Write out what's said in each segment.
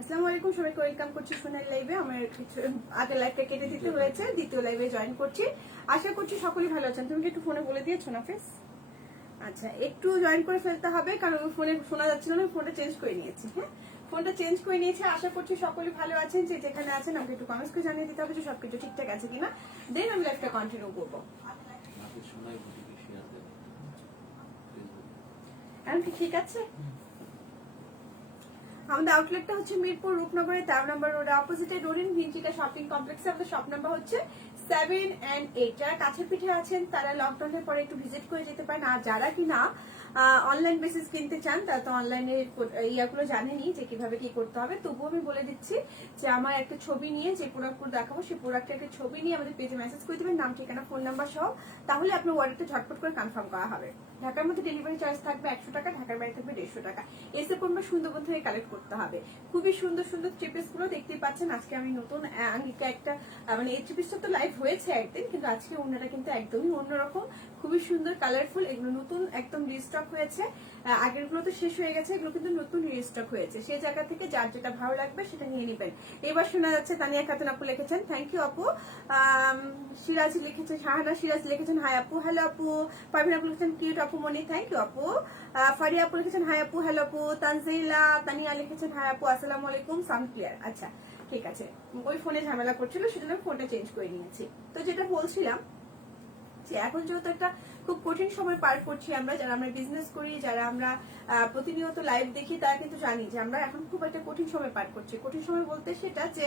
আসসালামু আলাইকুম, সবাইকে ওয়েলকাম করছি সোনার লাইভে। আমার কিছু আগে লাইভটা কেটে দিতে হয়েছে, দ্বিতীয় লাইভে জয়েন করছি। আশা করছি সকলেই ভালো আছেন। তুমি কি একটু ফোনে বলে দিয়েছো না ফেস? আচ্ছা, একটু জয়েন করে ফেলতে হবে, কারণ ফোনে শোনা যাচ্ছিল না। ফোনটা চেঞ্জ করে নিয়েছি। হ্যাঁ, ফোনটা চেঞ্জ করে নিয়েছি। আশা করছি সকলেই ভালো আছেন। যে যেখানে আছেন আমাকে একটু কমেন্টস করে জানিয়ে দিতে হবে যে সবকিছু ঠিকঠাক আছে কিনা, দেন আমি লাইভটা কন্টিনিউ করবো। এখন কি ঠিক আছে? আমাদের আউটলেটটা হচ্ছে মিরপুর রূপনগরের 13 নম্বর রোড অপোজিটে ডোরিন ভিনচিকা শপিং কমপ্লেক্সে। আমাদের শপ নাম্বার হচ্ছে 7 and 8। যারা কাছের পিঠে আছেন তারা লকডাউনের পরে একটু ভিজিট করে যেতে পারেন। আর যারা কিনা অনলাইন বেসিস কিনতে চান তারা তো অনলাইনে ইয়াগুলো জানেনি যে কিভাবে কি করতে হবে। তবুও আমি বলে দিচ্ছি যে আমার একটা ছবি নিয়ে যে প্রোডাক্টগুলো দেখাবো সেই প্রোডাক্টের একটা ছবি নিয়ে আমাদের পেজে মেসেজ করে দেবেন, নাম ঠিকানা ফোন নাম্বার সহ। তাহলে আপনার অর্ডারটা ঝটপট করে কনফার্ম করা হবে। ঢাকার মধ্যে ডেলিভারি চার্জ থাকবে 100 টাকা, ঢাকার বাইরে থাকবে 150 টাকা। এসে পড়বে সুন্দরবন থেকে কালেক্ট করতে হবে। খুবই সুন্দর সুন্দর থ্রি পিস গুলো দেখতেই পাচ্ছেন। আজকে আমি নতুন আঙ্গিকা একটা মানে এই থ্রি পিসটা তো লাইভ হয়েছে একদিন, কিন্তু আজকে ওনাটা কিন্তু একদমই অন্যরকম, খুবই সুন্দর কালারফুল। এগুলো নতুন একদম রিস্টক হয়েছে। আগের গুলো তো শেষ হয়ে গেছে, এগুলো কিন্তু নতুন রিস্টক হয়েছে। সেই জায়গা থেকে যার যেটা ভালো লাগবে সেটা নিয়ে নেবেন। এবার শোনা যাচ্ছে তানিয়া খাতুন আপু লিখেছেন, থ্যাংক ইউ আপু। সিরাজ লিখেছেন, শাহানা সিরাজ লিখেছেন হাই আপু, হ্যালো আপু। পারভিন আপু লিখেছেন কিউট আপু মনি, থ্যাংক ইউ আপু। ফারিয়া আপু লিখেছেন হাই আপু, হ্যালো আপু। তানজিলা তানিয়া লিখেছেন হাই আপু, আসসালামু আলাইকুম, সাউন্ড ক্লিয়ার। আচ্ছা ঠিক আছে, ওই ফোনে ঝামেলা করছিল সেজন্য ফোনটা চেঞ্জ করে নিয়েছি। তো যেটা বলছিলাম যে এখন যেহেতু একটা খুব কঠিন সময় পার করছি আমরা, যারা আমরা বিজনেস করি, যারা আমরা প্রতিনিয়ত লাইভ দেখি, তারা কিন্তু জানি যে আমরা এখন খুব একটা কঠিন সময় পার করছি। কঠিন সময় বলতে সেটা যে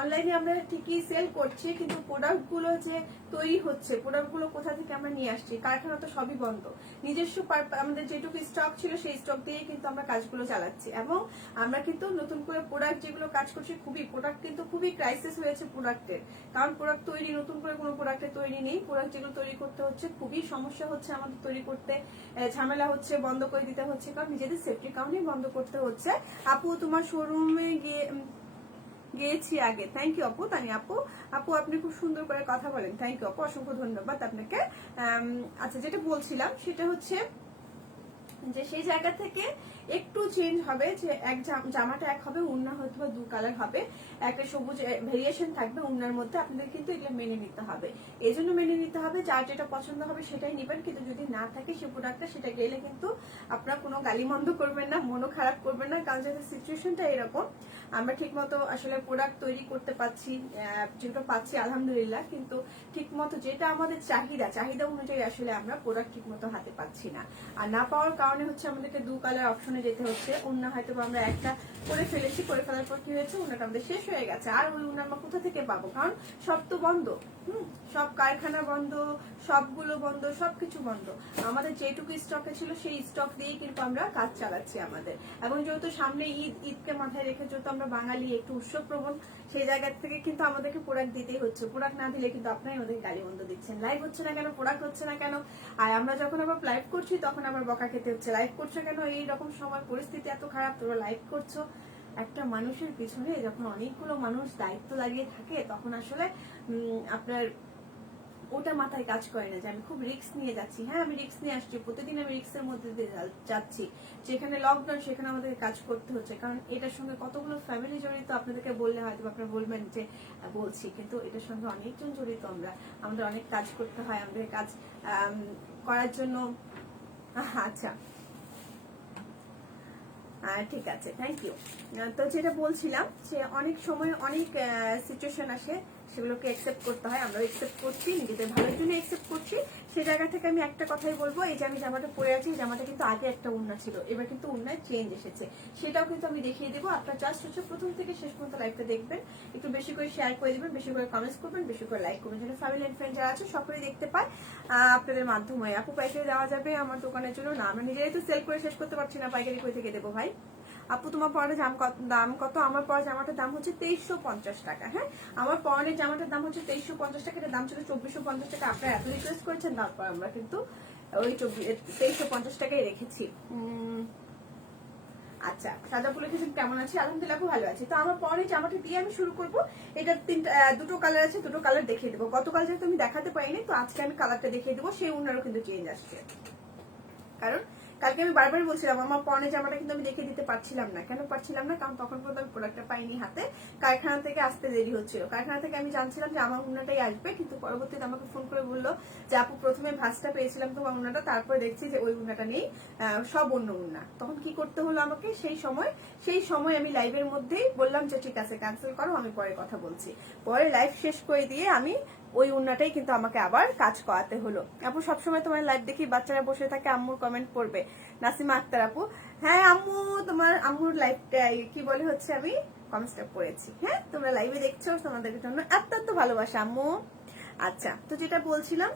অনলাইনে আমরা ঠিকই সেল করছি, কিন্তু প্রোডাক্ট গুলো যে তৈরি হচ্ছে, প্রোডাক্ট গুলো কোথা থেকে আমরা নিয়ে আসছি, কারখানা তো সবই বন্ধ। নিজস্ব আমাদের যেটুকু স্টক ছিল সেই স্টক দিয়ে কিন্তু আমরা কাজগুলো চালাচ্ছি। এবং আমরা কিন্তু নতুন করে প্রোডাক্ট যেগুলো কাজ করছি, প্রোডাক্ট কিন্তু খুবই ক্রাইসিস হয়েছে প্রোডাক্টের। কারণ প্রোডাক্ট তৈরি, নতুন করে কোনো প্রোডাক্টের তৈরি নেই। প্রোডাক্ট যেগুলো তৈরি করতে হচ্ছে খুবই সমস্যা হচ্ছে আমাদের, তৈরি করতে ঝামেলা হচ্ছে, বন্ধ করে দিতে হচ্ছে, কারণ নিজেদের সেফটির কারণেই বন্ধ করতে হচ্ছে। আপু তোমার শোরুমে গিয়েছি আগে, থ্যাংক ইউ আপু। তানি আপু, আপু আপনি খুব সুন্দর করে কথা বলেন, থ্যাংক ইউ আপু, অসংখ্য ধন্যবাদ আপনাকে। আচ্ছা, যেটা বলছিলাম সেটা হচ্ছে যে সেই জায়গা থেকে একটু চেঞ্জ হবে, যে এক জামাটা এক হবে, উন্না হয়তো বা 2 কালার হবে, একটা সবুজ ভেরিয়েশন থাকবে উন্নার মধ্যে। আপনাদের কিন্তু এগুলো মেনে নিতে হবে। এই জন্য মেনে নিতে হবে, যার যেটা পছন্দ হবে সেটাই নেবেন। কিন্তু যদি না থাকে সেই প্রোডাক্টটা, সেটা গেলে কিন্তু আপনারা কোনো গালিমন্দ করবেন না, মনও খারাপ করবেন না, কারণ যেহেতু সিচুয়েশনটা এরকম, আমরা ঠিক মতো আসলে প্রোডাক্ট তৈরি করতে পারছি, যেটা পাচ্ছি আলহামদুলিল্লাহ, কিন্তু ঠিক মতো যেটা আমাদের চাহিদা অনুযায়ী আসলে আমরা প্রোডাক্ট ঠিক মতো হাতে পাচ্ছি না। আর না পাওয়ার কারণে হচ্ছে আমাদেরকে 2 কালার অপশনে যেতে হচ্ছে। ওন্না হয়তো আমরা একটা করে ফেলেছি, করে ফেলার পর কি হয়েছে, ওন্নাটা আমাদের শেষ হয়ে গেছে। আর ওই ওন্না আমরা কোথা থেকে পাবো, কারণ সব তো বন্ধ। সব কারখানা বন্ধ, সবগুলো বন্ধ, সবকিছু বন্ধ। আমাদের যেটুকু স্টকে ছিল সেই স্টক দিয়েই কিন্তু আমরা কাজ চালাচ্ছি আমাদের। এবং যেহেতু সামনে ঈদকে মাথায় রেখে, যেহেতু আমরা বাঙালি একটু উৎসব প্রবণ, সেই জায়গা থেকে কিন্তু আমাদেরকে প্রোডাক্ট দিতেই হচ্ছে। প্রোডাক্ট না দিলে কিন্তু আপনারাই আমাদেরকে গালিমন্দ দিচ্ছেন, লাইভ হচ্ছে না কেন, প্রোডাক্ট হচ্ছে না কেন। আর আমরা যখন আবার লাইভ করছি তখন আবার বকা খেতে হচ্ছে, লাইভ করছো কেন, এইরকম সময় পরিস্থিতি এত খারাপ, তোমরা লাইভ করছো। একটা মানুষের পিছনে যখন অনেকগুলো মানুষ দায়িত্ব লাগিয়ে থাকে, তখন আসলে আপনার ওটা মাথায় কাজ করে না যে আমি খুব রিস্ক নিয়ে যাচ্ছি। হ্যাঁ, আমি রিস্ক নিয়ে আসছি, প্রতিদিন আমি রিস্কের মধ্যে দিয়ে যাচ্ছি। যেখানে লকডাউন সেখানে আমাদেরকে কাজ করতে হচ্ছে, কারণ এটার সঙ্গে কতগুলো ফ্যামিলি জড়িত। আপনাদেরকে বললে হয়তো আপনারা বলবেন যে বলছি, কিন্তু এটার সঙ্গে অনেকজন জড়িত। আমাদের অনেক কাজ করতে হয়, আমাদের কাজ করার জন্য। আচ্ছা ঠিক আছে, থ্যাংক ইউ। তো যেটা বলছিলাম যে অনেক সময় অনেক সিচুয়েশন আসে, সেগুলোকে একসেপ্ট করতে হয়। আমরা একসেপ্ট করছি, নিজেদের ভালোর জন্য একসেপ্ট করছি। সেই জায়গা থেকে আমি একটা কথাই বলবো, এই যে আমি জামাটা পরে আছি, জামাটা কিন্তু আগে একটা উন্না ছিল, এবার কিন্তু উন্নায় চেঞ্জ এসেছে। সেটাও কিন্তু আমি দেখিয়ে দেবো। আপনার জাস্ট হচ্ছে প্রথম থেকে শেষ পর্যন্ত লাইভটা দেখবেন, একটু বেশি করে শেয়ার করে দেবেন, বেশি করে কমেন্টস করবেন, বেশি করে লাইক করবেন, যেন ফ্যামিলি এন্ড ফ্রেন্ড যারা আছে সকলেই দেখতে পায় আপনাদের মাধ্যমে। আপু পাইকারি দেওয়া যাবে আমার দোকানের জন্য? না, আমরা নিজেরাই তো সেল করে শেষ করতে পারছি না, পাইকারি কই থেকে দেবো ভাই। আপু তোমার পরনের দাম কত? আমার পরা জামাটার দাম হচ্ছে 2350 টাকা। হ্যাঁ, আমার পরনের জামাটার দাম হচ্ছে 2350 টাকা। এটার দাম ছিল 2450 টাকা। আপনারা এত রিকোয়েস্ট করেছেন, তারপর আমরা কিন্তু ওই 2350 টাকাই রেখেছি। আচ্ছা, সাজাপুর লিখেছেন কেমন আছে? আলহামদুলিল্লাহ খুব ভালো আছি। তো আমার পরে জামাটা দিয়ে আমি শুরু করবো। এটা দুটো কালার আছে, দুটো কালার দেখিয়ে দেবো। গতকাল যেহেতু আমি দেখাতে পারিনি, তো আজকে আমি কালারটা দেখিয়ে দেবো। সেই উনারও কিন্তু চেঞ্জ আসছে, কারণ কালকে আমি বারবার বলছিলাম আমার পরনে জামাটা কিন্তু আমি দেখে দিতে পারছিলাম না। কেন পারছিলাম না? কারণ তখন পর্যন্ত আমি প্রোডাক্টটা পাইনি হাতে, কারখানা থেকে আসতে দেরি হচ্ছিল। কারখানা থেকে আমি জানছিলাম যে আমার উন্নাটাই আসবে, কিন্তু পরবর্তীতে আমাকে ফোন করে বললো যে আপু প্রথমে ভাঁজটা পেয়েছিলাম তোমার উন্নাটা, তারপরে দেখছি যে ওই উন্নাটা নেই, সব অন্য উন্না। তখন কি করতে হলো আমাকে? সেই সময় আমি লাইভের মধ্যেই বললাম যে ঠিক আছে ক্যান্সেল করো, আমি পরে কথা বলছি। পরে লাইভ শেষ করে দিয়ে আমি ওই উন্নাটাই কিন্তু আমাকে আবার কাজ করাতে হলো। আপু সবসময় তোমার লাইভ দেখি বাচ্চারা বসে থাকে, আম্মুর কমেন্ট পড়বে। নাসিমা আক্তার আপু, হ্যাঁ আম্মু তোমার আম্মুর লাইভটা কি বলে হচ্ছে আমি কমেন্টটা পড়েছি। হ্যাঁ তোমরা লাইভে দেখছো, তোমাদের জন্য এত ভালোবাসা আম্মু। আচ্ছা, তো যেটা বলছিলাম,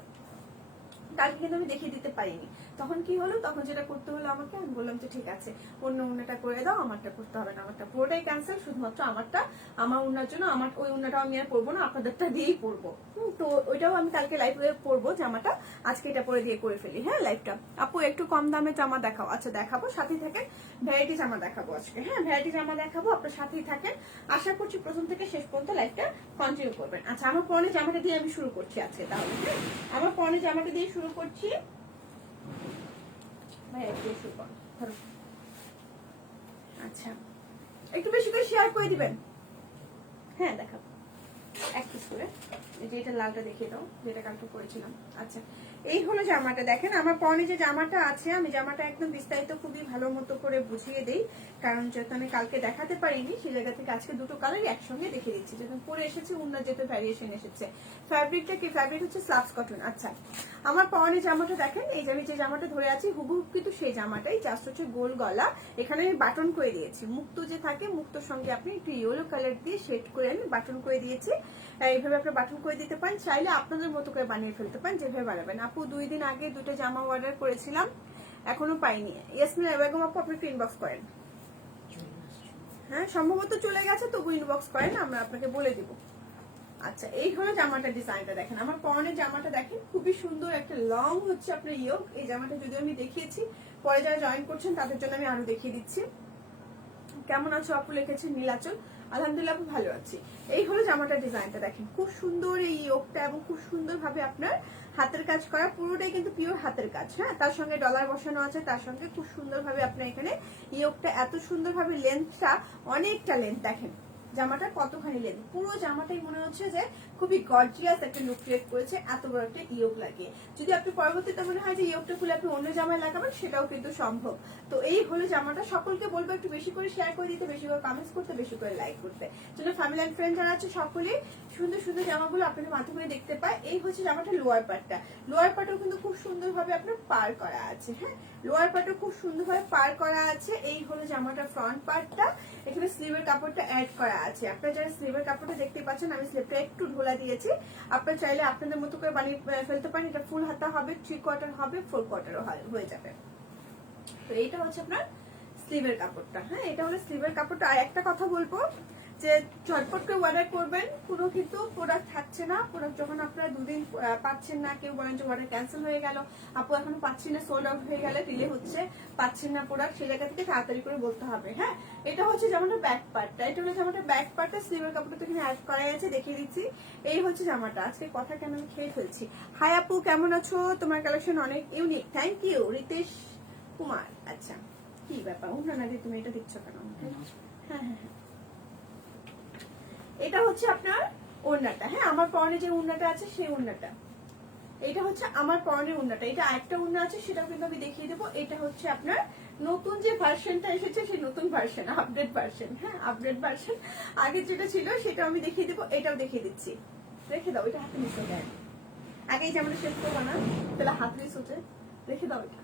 কালকে কিন্তু আমি দেখিয়ে দিতে পারিনি। তখন কি হলো, তখন যেটা করতে হলো আমাকে, আমি বললাম যে ঠিক আছে অন্য উন্নাটা করে দাও, আমারটা করতে হবে না, আমারটা পুরোটাই ক্যান্সেল, শুধুমাত্র আমারটা, আমার উন্নার জন্য, আমার ওই উন্নাটাও আমি আর পরবো না, আপনাদেরটা দিয়েই পরবো। তো ওইটাও আমি কালকে লাইভে পরবো জামাটা, আজকে এটা পরে দিয়ে করে ফেলি। হ্যাঁ লাইভটা আপু একটু কম দামে জামা দেখাও। আচ্ছা দেখাবো, সাথেই থাকেন, ভ্যারাইটি জামা দেখাবো আজকে। হ্যাঁ ভ্যারাইটি জামা দেখাবো, আপনার সাথেই থাকেন। আশা করছি প্রথম থেকে শেষ পর্যন্ত লাইভটা কন্টিনিউ করবেন। আচ্ছা আমার পরনে জামাটা দিয়ে আমি শুরু করছি আজকে তাহলে। হ্যাঁ আমার পরনে জামাটা দিয়ে শুরু করছি। আচ্ছা একটু বেশি করে শেয়ার করে দিবেন। হ্যাঁ দেখাবো এক পিস করে, যেটা লালটা দেখিয়ে দাও, যেটা কালকে করেছিলাম। আচ্ছা এই হলো জামাটা। দেখেন আমার পরনে যে জামাটা আছে, আমি জামাটা একদম বিস্তারিত খুবই ভালো মতো করে বুঝিয়ে দিই, কারণ যেহেতু আমি কালকে দেখাতে পারিনি সেই জায়গা থেকে আজকে দুটো কালারই একসঙ্গে দেখে দিচ্ছি। যেহেতু পরে এসেছে উন্নত, যেহেতু ভ্যারিয়েশন এসেছে। ফ্যাব্রিকটা কি? ফ্যাব্রিক হচ্ছে স্লাবস কটন। আচ্ছা আমার পরনে জামাটা দেখেন, এই যে আমি যে জামাটা ধরে আছি হুবহু কিন্তু সেই জামাটাই, জাস্ট হচ্ছে গোল গলা, এখানে আমি বাটন করে দিয়েছি। মুক্তো যে থাকে, মুক্তোর সঙ্গে আপনি একটু ইয়েলো কালার দিয়ে শেড করে আমি বাটন করে দিয়েছি। এইভাবে আপনারা বাটন করে দিতে পারেন, চাইলে আপনাদের মতো করে বানিয়ে ফেলতে পারেন, যেভাবে বানাবেন। আপু 2 দিন আগে দুটো জামা অর্ডার করেছিলাম, এখনো পাইনি। ইয়াসমিন বেগম আপু আপনি ইনবক্স করেন। হ্যাঁ সম্ভবত চলে গেছে, তবু ইনবক্স করেন, আমরা আপনাকে বলে দিব। আচ্ছা এই হলো জামাটার ডিজাইনটা। দেখেন আমার পরনের জামাটা দেখেন, খুবই সুন্দর একটা লং হচ্ছে আপনার ইয়োগ। এই জামাটা যদিও আমি দেখিয়েছি, পরে যারা জয়েন করছেন তাদের জন্য আমি আরো দেখিয়ে দিচ্ছি। কেমন আছো আপু লিখেছেন নীলাচল, আলহামদুলিল্লাহ আপু ভালো আছি। এই হলো জামাটার ডিজাইনটা। দেখেন খুব সুন্দর এই ইয়োগটা, এবং খুব সুন্দর ভাবে আপনার হাতের কাজ করা, পুরোটাই কিন্তু পিওর হাতের কাজ। হ্যাঁ তার সঙ্গে ডলার বসানো আছে, তার সঙ্গে খুব সুন্দর ভাবে আপনার এখানে ইয়োগটা, এত সুন্দর ভাবে লেন্থটা, অনেকটা লেন্থ দেখেন জামাটা কতখানি লেন্থ, পুরো জামাটাই মনে হচ্ছে যে খুবই গর্জিয়াস একটা লুক ক্রিয়েট করেছে, এত বড় একটা ইয়োগ লাগিয়ে। যদি আপনি পরবর্তীতে মনে হয় যে ইয়োগটা খুলে আপনি অন্য জামায় লাগাবেন, সেটাও কিন্তু সম্ভব। তো এই হলো জামাটা। সকলকে বলবো একটু বেশি করে শেয়ার করে দিতে, বেশি করে কমেন্টস করতে, বেশি করে লাইক করতে, যেন ফ্যামিলি এন্ড ফ্রেন্ড যারা আছে সকলে সুন্দর সুন্দর জামাগুলো আপনাদের মাধ্যমে দেখতে পায়। এই হচ্ছে জামাটা লোয়ার পার্টটা। লোয়ার পার্টও কিন্তু খুব সুন্দরভাবে আপনার পার করা আছে। হ্যাঁ লোয়ার পার্টও খুব সুন্দরভাবে পার করা আছে। এই হলো জামাটা ফ্রন্ট পার্টটা, এখানে স্লিভের কাপড়টা অ্যাড করা আছে। আপনারা যারা স্লিভের কাপড়টা দেখতে পাচ্ছেন, আমি স্লিভটা একটু ঢোলা দিয়েছি, আপনারা চাইলে আপনাদের মতো করে বানিয়ে ফেলতে পারেন। এটা ফুল হাতা হবে, 3 কোয়ার্টার হবে, 4 কোয়ার্টারও হয়ে যাবে। তো এইটা হচ্ছে আপনার স্লিভের কাপড়টা। হ্যাঁ এটা হলো স্লিভের কাপড়টা। আর একটা কথা বলবো যে ঝটপট করে অর্ডার করবেন, কোনো কিন্তু প্রোডাক্ট থাকছে না। প্রোডাক্ট যখন আপনারা 2 দিন পাচ্ছেন না, কেউ বলেন যে অর্ডার ক্যান্সেল হয়ে গেল, আপু এখনো পাচ্ছি না, সোল্ড আউট হয়ে গেলে ডিলে হচ্ছে, পাচ্ছেন না প্রোডাক্ট, সেই জায়গা থেকে তাড়াতাড়ি করে বলতে হবে। হ্যাঁ এটা হচ্ছে জামাটা ব্যাক পার্টটা, এটা হলো জামাটা ব্যাক পার্টটা, স্লিভের কাপড়টা তো এখানে অ্যাড করা আছে, দেখিয়ে দিচ্ছি। এই হচ্ছে জামাটা। আজকে কথা কেন আমি খেয়ে ফেলছি। হাই আপু কেমন আছো? তোমার কালেকশন অনেক unique, thank you Ritesh Kumar. আচ্ছা কি ব্যাপার, অন্য না দিয়ে তুমি এটা দিচ্ছ কেন? হ্যাঁ হ্যাঁ হ্যাঁ এটা হচ্ছে আপনার ওড়নাটা। হ্যাঁ আমার পরনে যে ওড়নাটা আছে সেই ওড়নাটা, এটা হচ্ছে আমার পরনের ওড়নাটা। এটা আরেকটা ওড়না আছে, সেটাও কিন্তু আমি দেখিয়ে দেবো। এটা হচ্ছে আপনার নতুন যে ভার্সনটা এসেছে, সেই নতুন ভার্সন, আপডেট ভার্সন। হ্যাঁ আপডেট ভার্সন, আগে যেটা ছিল সেটা আমি দেখিয়ে দেবো, এটাও দেখিয়ে দিচ্ছি। রেখে দাও, এটা হাতে মিশে যায়, আগেই যে আমরা শেষ করবো না, তাহলে হাত মিস হচ্ছে, রেখে দাও এটা।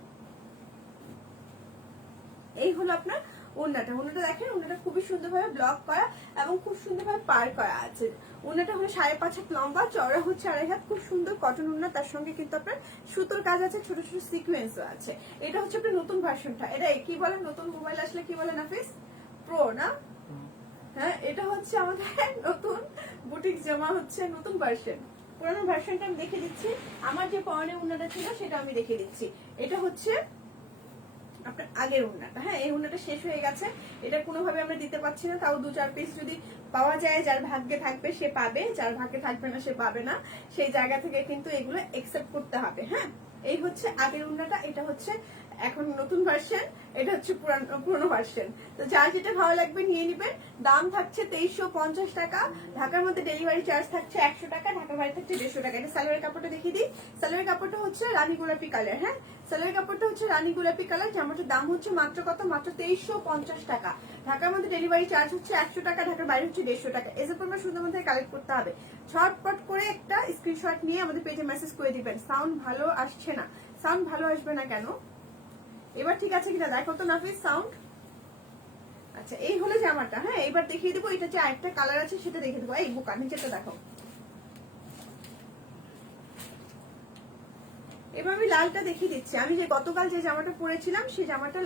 এই হলো আপনার ওড়নাটা। ওড়নাটা দেখেন, ওড়নাটা খুবই সুন্দরভাবে ব্লক করা এবং খুব সুন্দরভাবে পার করা আছে। ওড়নাটা হলো 5.5 হাত লম্বা, চওড়া হচ্ছে 2.5 হাত, খুব সুন্দর কটন ওড়না, তার সঙ্গে কিন্তু আপনার সুতোর কাজ আছে, ছোট ছোট সিকোয়েন্সও আছে। এটা হচ্ছে আপনার নতুন ভার্সনটা। এটা কি বলে, নতুন মোবাইল আসলে কি বলে নাফিস, প্রো না? হ্যাঁ এটা হচ্ছে আমাদের নতুন বুটিক জামা, হচ্ছে নতুন ভার্সন। পুরানো ভার্সনটা আমি দেখে দিচ্ছি, আমার যে পরনে ওড়নাটা ছিল সেটা আমি দেখে দিচ্ছি। এটা হচ্ছে আপনার আগের ওড়নাটা। হ্যাঁ এই ওড়নাটা শেষ হয়ে গেছে, এটা কোনোভাবে আমরা দিতে পারছি না, তাও 2-4 পিস যদি পাওয়া যায়, যার ভাগ্যে থাকবে সে পাবে, যার ভাগ্যে থাকবে না সে পাবে না, সেই জায়গা থেকে কিন্তু এগুলো একসেপ্ট করতে হবে। হ্যাঁ এই হচ্ছে আগের ওড়নাটা, এটা হচ্ছে এখন নতুন ভার্সন, এটা হচ্ছে পুরনো ভার্সন। তো যার যেটা ভালো লাগবে নিয়ে নিবেন। দাম থাকছে 2350 টাকা, ঢাকার মধ্যে ডেলিভারি চার্জ থাকছে 100 টাকা, ঢাকার বাইরে থাকছে 150 টাকা। এটা সালোয়ারের কাপড়টা দেখিয়ে দিই। সালোয়ারের কাপড়টা হচ্ছে রানী গোলাপি কালার। হ্যাঁ, সালোয়ারের কাপড়টা হচ্ছে রানী গোলাপি কালার। জামাটার দাম হচ্ছে মাত্র কত? মাত্র 2350 টাকা। ঢাকার মধ্যে ডেলিভারি চার্জ হচ্ছে 100 টাকা, ঢাকার বাইরে হচ্ছে 150 টাকা। এসব আমরা সুন্দর মধ্যে কালেক্ট করতে হবে। ঝটপট করে একটা স্ক্রিনশট নিয়ে আমাদের পেজে মেসেজ করে দিবেন। সাউন্ড ভালো আসছে না, সাউন্ড ভালো আসবে না কেন? এবার ঠিক আছে কিনা দেখো তো নাফিস সাউন্ড। আচ্ছা, এই হলো জামাটা। হ্যাঁ, এবার দেখিয়ে দেবো এটা যে আরেকটা কালার আছে সেটা দেখিয়ে দেবো। এই বুকা নিচেটা দেখো। এবার আমি লালটা দেখিয়ে দিচ্ছি। আমি যে গতকাল যে জামাটা পরেছিলাম সেই জামাটা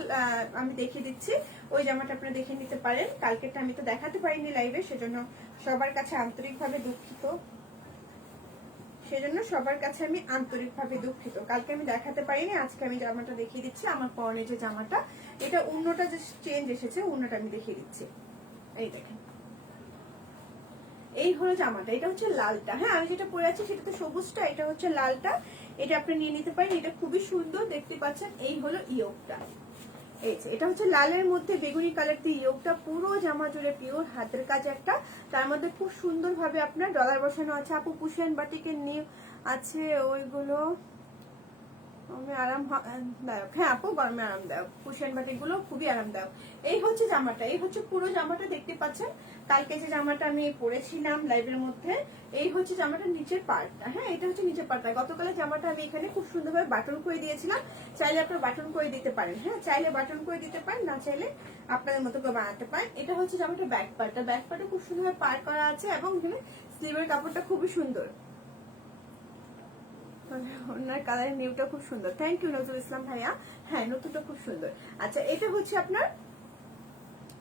আমি দেখিয়ে দিচ্ছি। ওই জামাটা আপনারা দেখে নিতে পারেন। কালকেরটা আমি তো দেখাতে পারিনি লাইভে, সেজন্য সবার কাছে আন্তরিকভাবে দুঃখিত। কালকে আমি দেখাতে পারিনি, আজকে আমি জামাটা দেখিয়ে দিচ্ছি। আমার পরনে যে জামাটা, এটা উন্নটা যে চেঞ্জ এসেছে, উন্নটা আমি দেখিয়ে দিচ্ছি। এই দেখেন, এই হলো জামাটা। এটা হচ্ছে লালটা। হ্যাঁ, আমি যেটা পরে আছি সেটা তো সবুজটা, এটা হচ্ছে লালটা। এটা আপনি নিয়ে নিতে পারেন, এটা খুবই সুন্দর দেখতে পাচ্ছেন। এই হলো ইয়োগটা। এই যে এটা হচ্ছে লালের মধ্যে বেগুনি কালার দিয়ে ইয়োগটা, পুরো জামা জুড়ে পিওর হাতের কাজ একটা। তার মধ্যে খুব সুন্দর ভাবে আপনার ডলার বসানো আছে। আপু পুশিয়ান বাটিকের নিউ আছে ওইগুলো আরামদায়ক। হ্যাঁ আপু, গরমে আরামদায়ক। কুশন বাটিক গুলো খুবই আরামদায়ক। এই হচ্ছে জামাটা, এই হচ্ছে পুরো জামাটা দেখতে পাচ্ছেন। কালকে যে জামাটা আমি পরেছিলাম লাইভের মধ্যে, এই হচ্ছে জামাটার নিচের পার্টটা। হ্যাঁ, এটা হচ্ছে নিচের পার্টটা। গতকালের জামাটা আমি এখানে খুব সুন্দরভাবে বাটন করে দিয়েছিলাম। চাইলে আপনারা বাটন করে দিতে পারেন। হ্যাঁ, চাইলে বাটন করে দিতে পারেন, না চাইলে আপনাদের মতো করে বানাতে পারেন। এটা হচ্ছে জামাটার ব্যাক পার্টটা। ব্যাক পার্টে খুব সুন্দরভাবে পার করা আছে এবং এখানে স্লিভের কাপড়টা খুবই সুন্দর। ওনার কালারের নিউটা খুব সুন্দর। থ্যাংক ইউ নজরুল ইসলাম ভাইয়া। হ্যাঁ, নতুনটা খুব সুন্দর। আচ্ছা, এটা হচ্ছে আপনার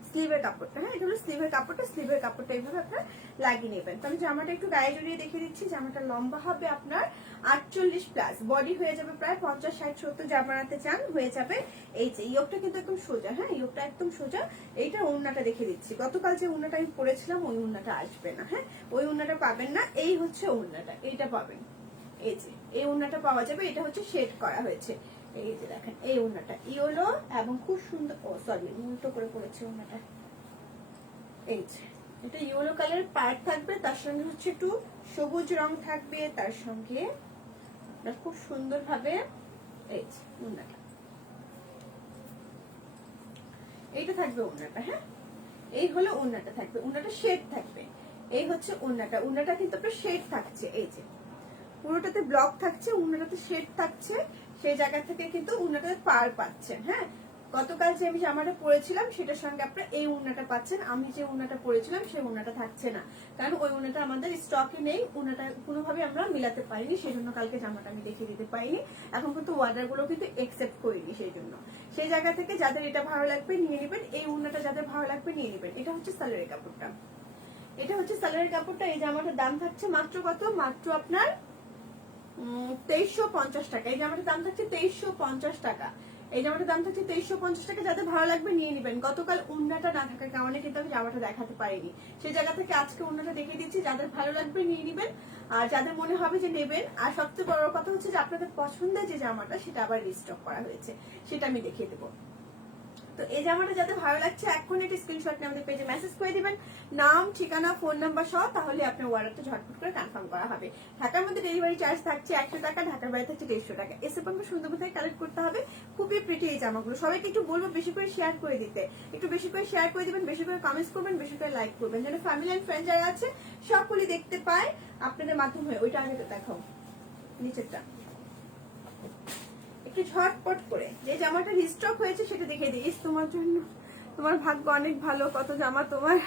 স্লিভের কাপড়টা। হ্যাঁ, এটা হলো স্লিভের কাপড়টা। স্লিভের কাপড়টা এইভাবে আপনার লাগিয়ে নেবেন। তো আমি জামাটা একটু গায়ে জড়িয়ে দেখিয়ে দিচ্ছি। জামাটা লম্বা হবে আপনার 48 প্লাস, বডি হয়ে যাবে প্রায় 50, 60, 70 যা বানাতে চান হয়ে যাবে। এই যে ইয়োগটা কিন্তু একদম সোজা। হ্যাঁ, ইয়োগটা একদম সোজা। এইটা ওড়নাটা দেখিয়ে দিচ্ছি। গতকাল যে ওড়নাটা আমি পরেছিলাম ওই ওড়নাটা আসবে না। হ্যাঁ, ওই ওড়নাটা পাবেন না। এই হচ্ছে ওড়নাটা, এইটা পাবেন। এই যে এই ওড়নাটা পাওয়া যাবে। এটা হচ্ছে শেড করা হয়েছে। এই যে দেখেন, এই ওড়নাটা ইয়েলো এবং খুব সুন্দর। ও সরি, উল্টো করে পড়েছে ওড়নাটা। এই যে এটা ইয়েলো কালার পার্ট থাকবে, তার সঙ্গে হচ্ছে একটু সবুজ রং থাকবে, তার সঙ্গে খুব সুন্দর ভাবে এই যে ওড়নাটা, এইটা থাকবে ওড়নাটা। হ্যাঁ, এই হলো ওড়নাটা থাকবে। ওড়নাটা শেড থাকবে। এই হচ্ছে ওড়নাটা। ওড়নাটা কিন্তু আপনার শেড থাকছে। এই যে পুরোটাতে ব্লক থাকছে, উন্নাটাতে শেড থাকছে। সেই জায়গা থেকে কিন্তু উন্নাটাতে পার পাচ্ছেন। হ্যাঁ, গতকাল যে আমি জামাটা পরেছিলাম সেটার সঙ্গে আপনারা এই উন্নাটা পাচ্ছেন। আমি যে উন্নাটা পরেছিলাম সেই উন্নাটা থাকছে না, কারণ ওই উন্নাটা আমাদের স্টকে নেই। উন্নাটা কোনোভাবে আমরা মিলাতে পারিনি, সেই জন্য কালকে জামাটা আমি দেখিয়ে দিতে পারিনি। এখন কিন্তু অর্ডার গুলো কিন্তু একসেপ্ট করিনি, সেই জন্য সেই জায়গা থেকে যাদের এটা ভালো লাগবে নিয়ে নেবেন। এই উন্নাটা যাদের ভালো লাগবে নিয়ে নেবেন। এটা হচ্ছে সালোয়ারের কাপড়টা। এটা হচ্ছে সালোয়ারের কাপড়টা। এই জামাটার দাম থাকছে মাত্র কত? মাত্র আপনার 2350 টাকা। এই জামাটার দাম থাকছে 2350 টাকা। এই জামাটার দাম থাকছে 2350 টাকা। যাদের ভালো লাগবে নিয়ে নেবেন। গতকাল উন্নাটা না থাকার কারণে কিন্তু আমি জামাটা দেখাতে পারিনি, সেই জায়গা থেকে আজকে উন্নাটা দেখিয়ে দিচ্ছি। যাদের ভালো লাগবে নিয়ে নেবেন, আর যাদের মনে হবে যে নেবেন। আর সবচেয়ে বড় কথা হচ্ছে যে আপনাদের পছন্দের যে জামাটা সেটা আবার রিস্টক করা হয়েছে, সেটা আমি দেখিয়ে দেবো। তো এই জামাটা যাদের ভালো লাগছে এখন একটা স্ক্রিনশট নিয়ে আমাদের পেজে মেসেজ করে দিবেন, নাম, ঠিকানা, ফোন নাম্বার সহ। তাহলে আপনার অর্ডারটা ঝটপট করে কনফার্ম করা হবে। ঢাকার মধ্যে ডেলিভারি চার্জ থাকছে 100 টাকা, ঢাকার বাইরে থাকছে 150 টাকা। এসে পর্যন্ত সুন্দর কোথায় কালেক্ট করতে হবে। খুবই প্রিটি এই জামাগুলো। সবাইকে একটু বলবো বেশি করে শেয়ার করে দিতে, একটু বেশি করে শেয়ার করে দিবেন, বেশি করে কমেন্টস করবেন, বেশি করে লাইক করবেন, যেন ফ্যামিলি এন্ড ফ্রেন্ড যারা আছে সকলে দেখতে পায় আপনাদের মাধ্যম হয়ে। ওইটা আগে দেখো নিচেরটা একটু ঝটপট করে। যে জামাটা রিস্টক হয়েছে সেটা দেখে দিই। তোমার জন্য, তোমার ভাগ্য অনেক ভালো, কত জামা তোমার।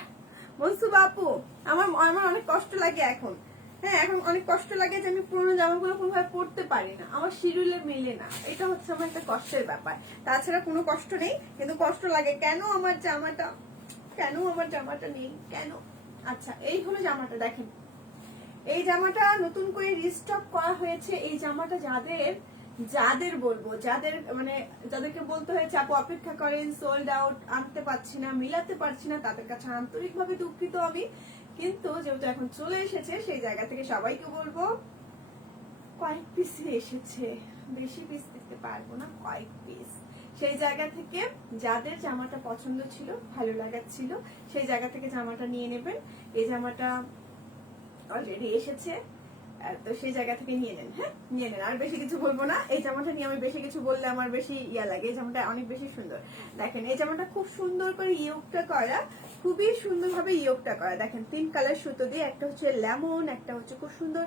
মনসুবা আপু, আমার আমার অনেক কষ্ট লাগে এখন। হ্যাঁ, এখন অনেক কষ্ট লাগে যে আমি পুরোনো জামাগুলো কোনোভাবে পরতে পারি না, আমার শিডিউলে মেলে না। এটা হচ্ছে আমার একটা কষ্টের ব্যাপার। তাছাড়া কোনো কষ্ট নেই, কিন্তু কষ্ট লাগে কেন আমার জামাটা নেই কেন। আচ্ছা, এই হলো জামাটা। দেখেন, এই জামাটা নতুন করে রিস্টক করা হয়েছে। এই জামাটা যাদের বলবো, যাদের মানে যাদেরকে বলতে হয়েছে আপু অপেক্ষা করেন, সোল্ড আউট, আনতে পারছি না, মিলাতে পারছি না, তাদের কাছে আন্তরিকভাবে দুঃখিত আমি। কিন্তু যেহেতু এখন চলে এসেছে সেই জায়গা থেকে সবাইকে বলবো কয়েক পিস এসেছে, বেশি পিস দিতে পারবো না, কয়েক পিস। সেই জায়গা থেকে যাদের জামাটা পছন্দ ছিল, ভালো লাগাচ্ছিল, সেই জায়গা থেকে জামাটা নিয়ে নেবেন। এই জামাটা অলরেডি এসেছে, তো সেই জায়গা থেকে নিয়ে নেন। হ্যাঁ, নিয়ে নেন, আর বেশি কিছু বলবো না। এই জামাটা নিয়ে আমি বেশি কিছু বললে আমার বেশি ইয়া লাগে। এই জামাটা অনেক বেশি সুন্দর। দেখেন এই জামাটা খুব সুন্দর করে ইয়োগটা করা, খুবই সুন্দরভাবে ইয়োগটা করা। দেখেন 3 কালার সুতো দিয়ে, একটা হচ্ছে লেমন, একটা হচ্ছে খুব সুন্দর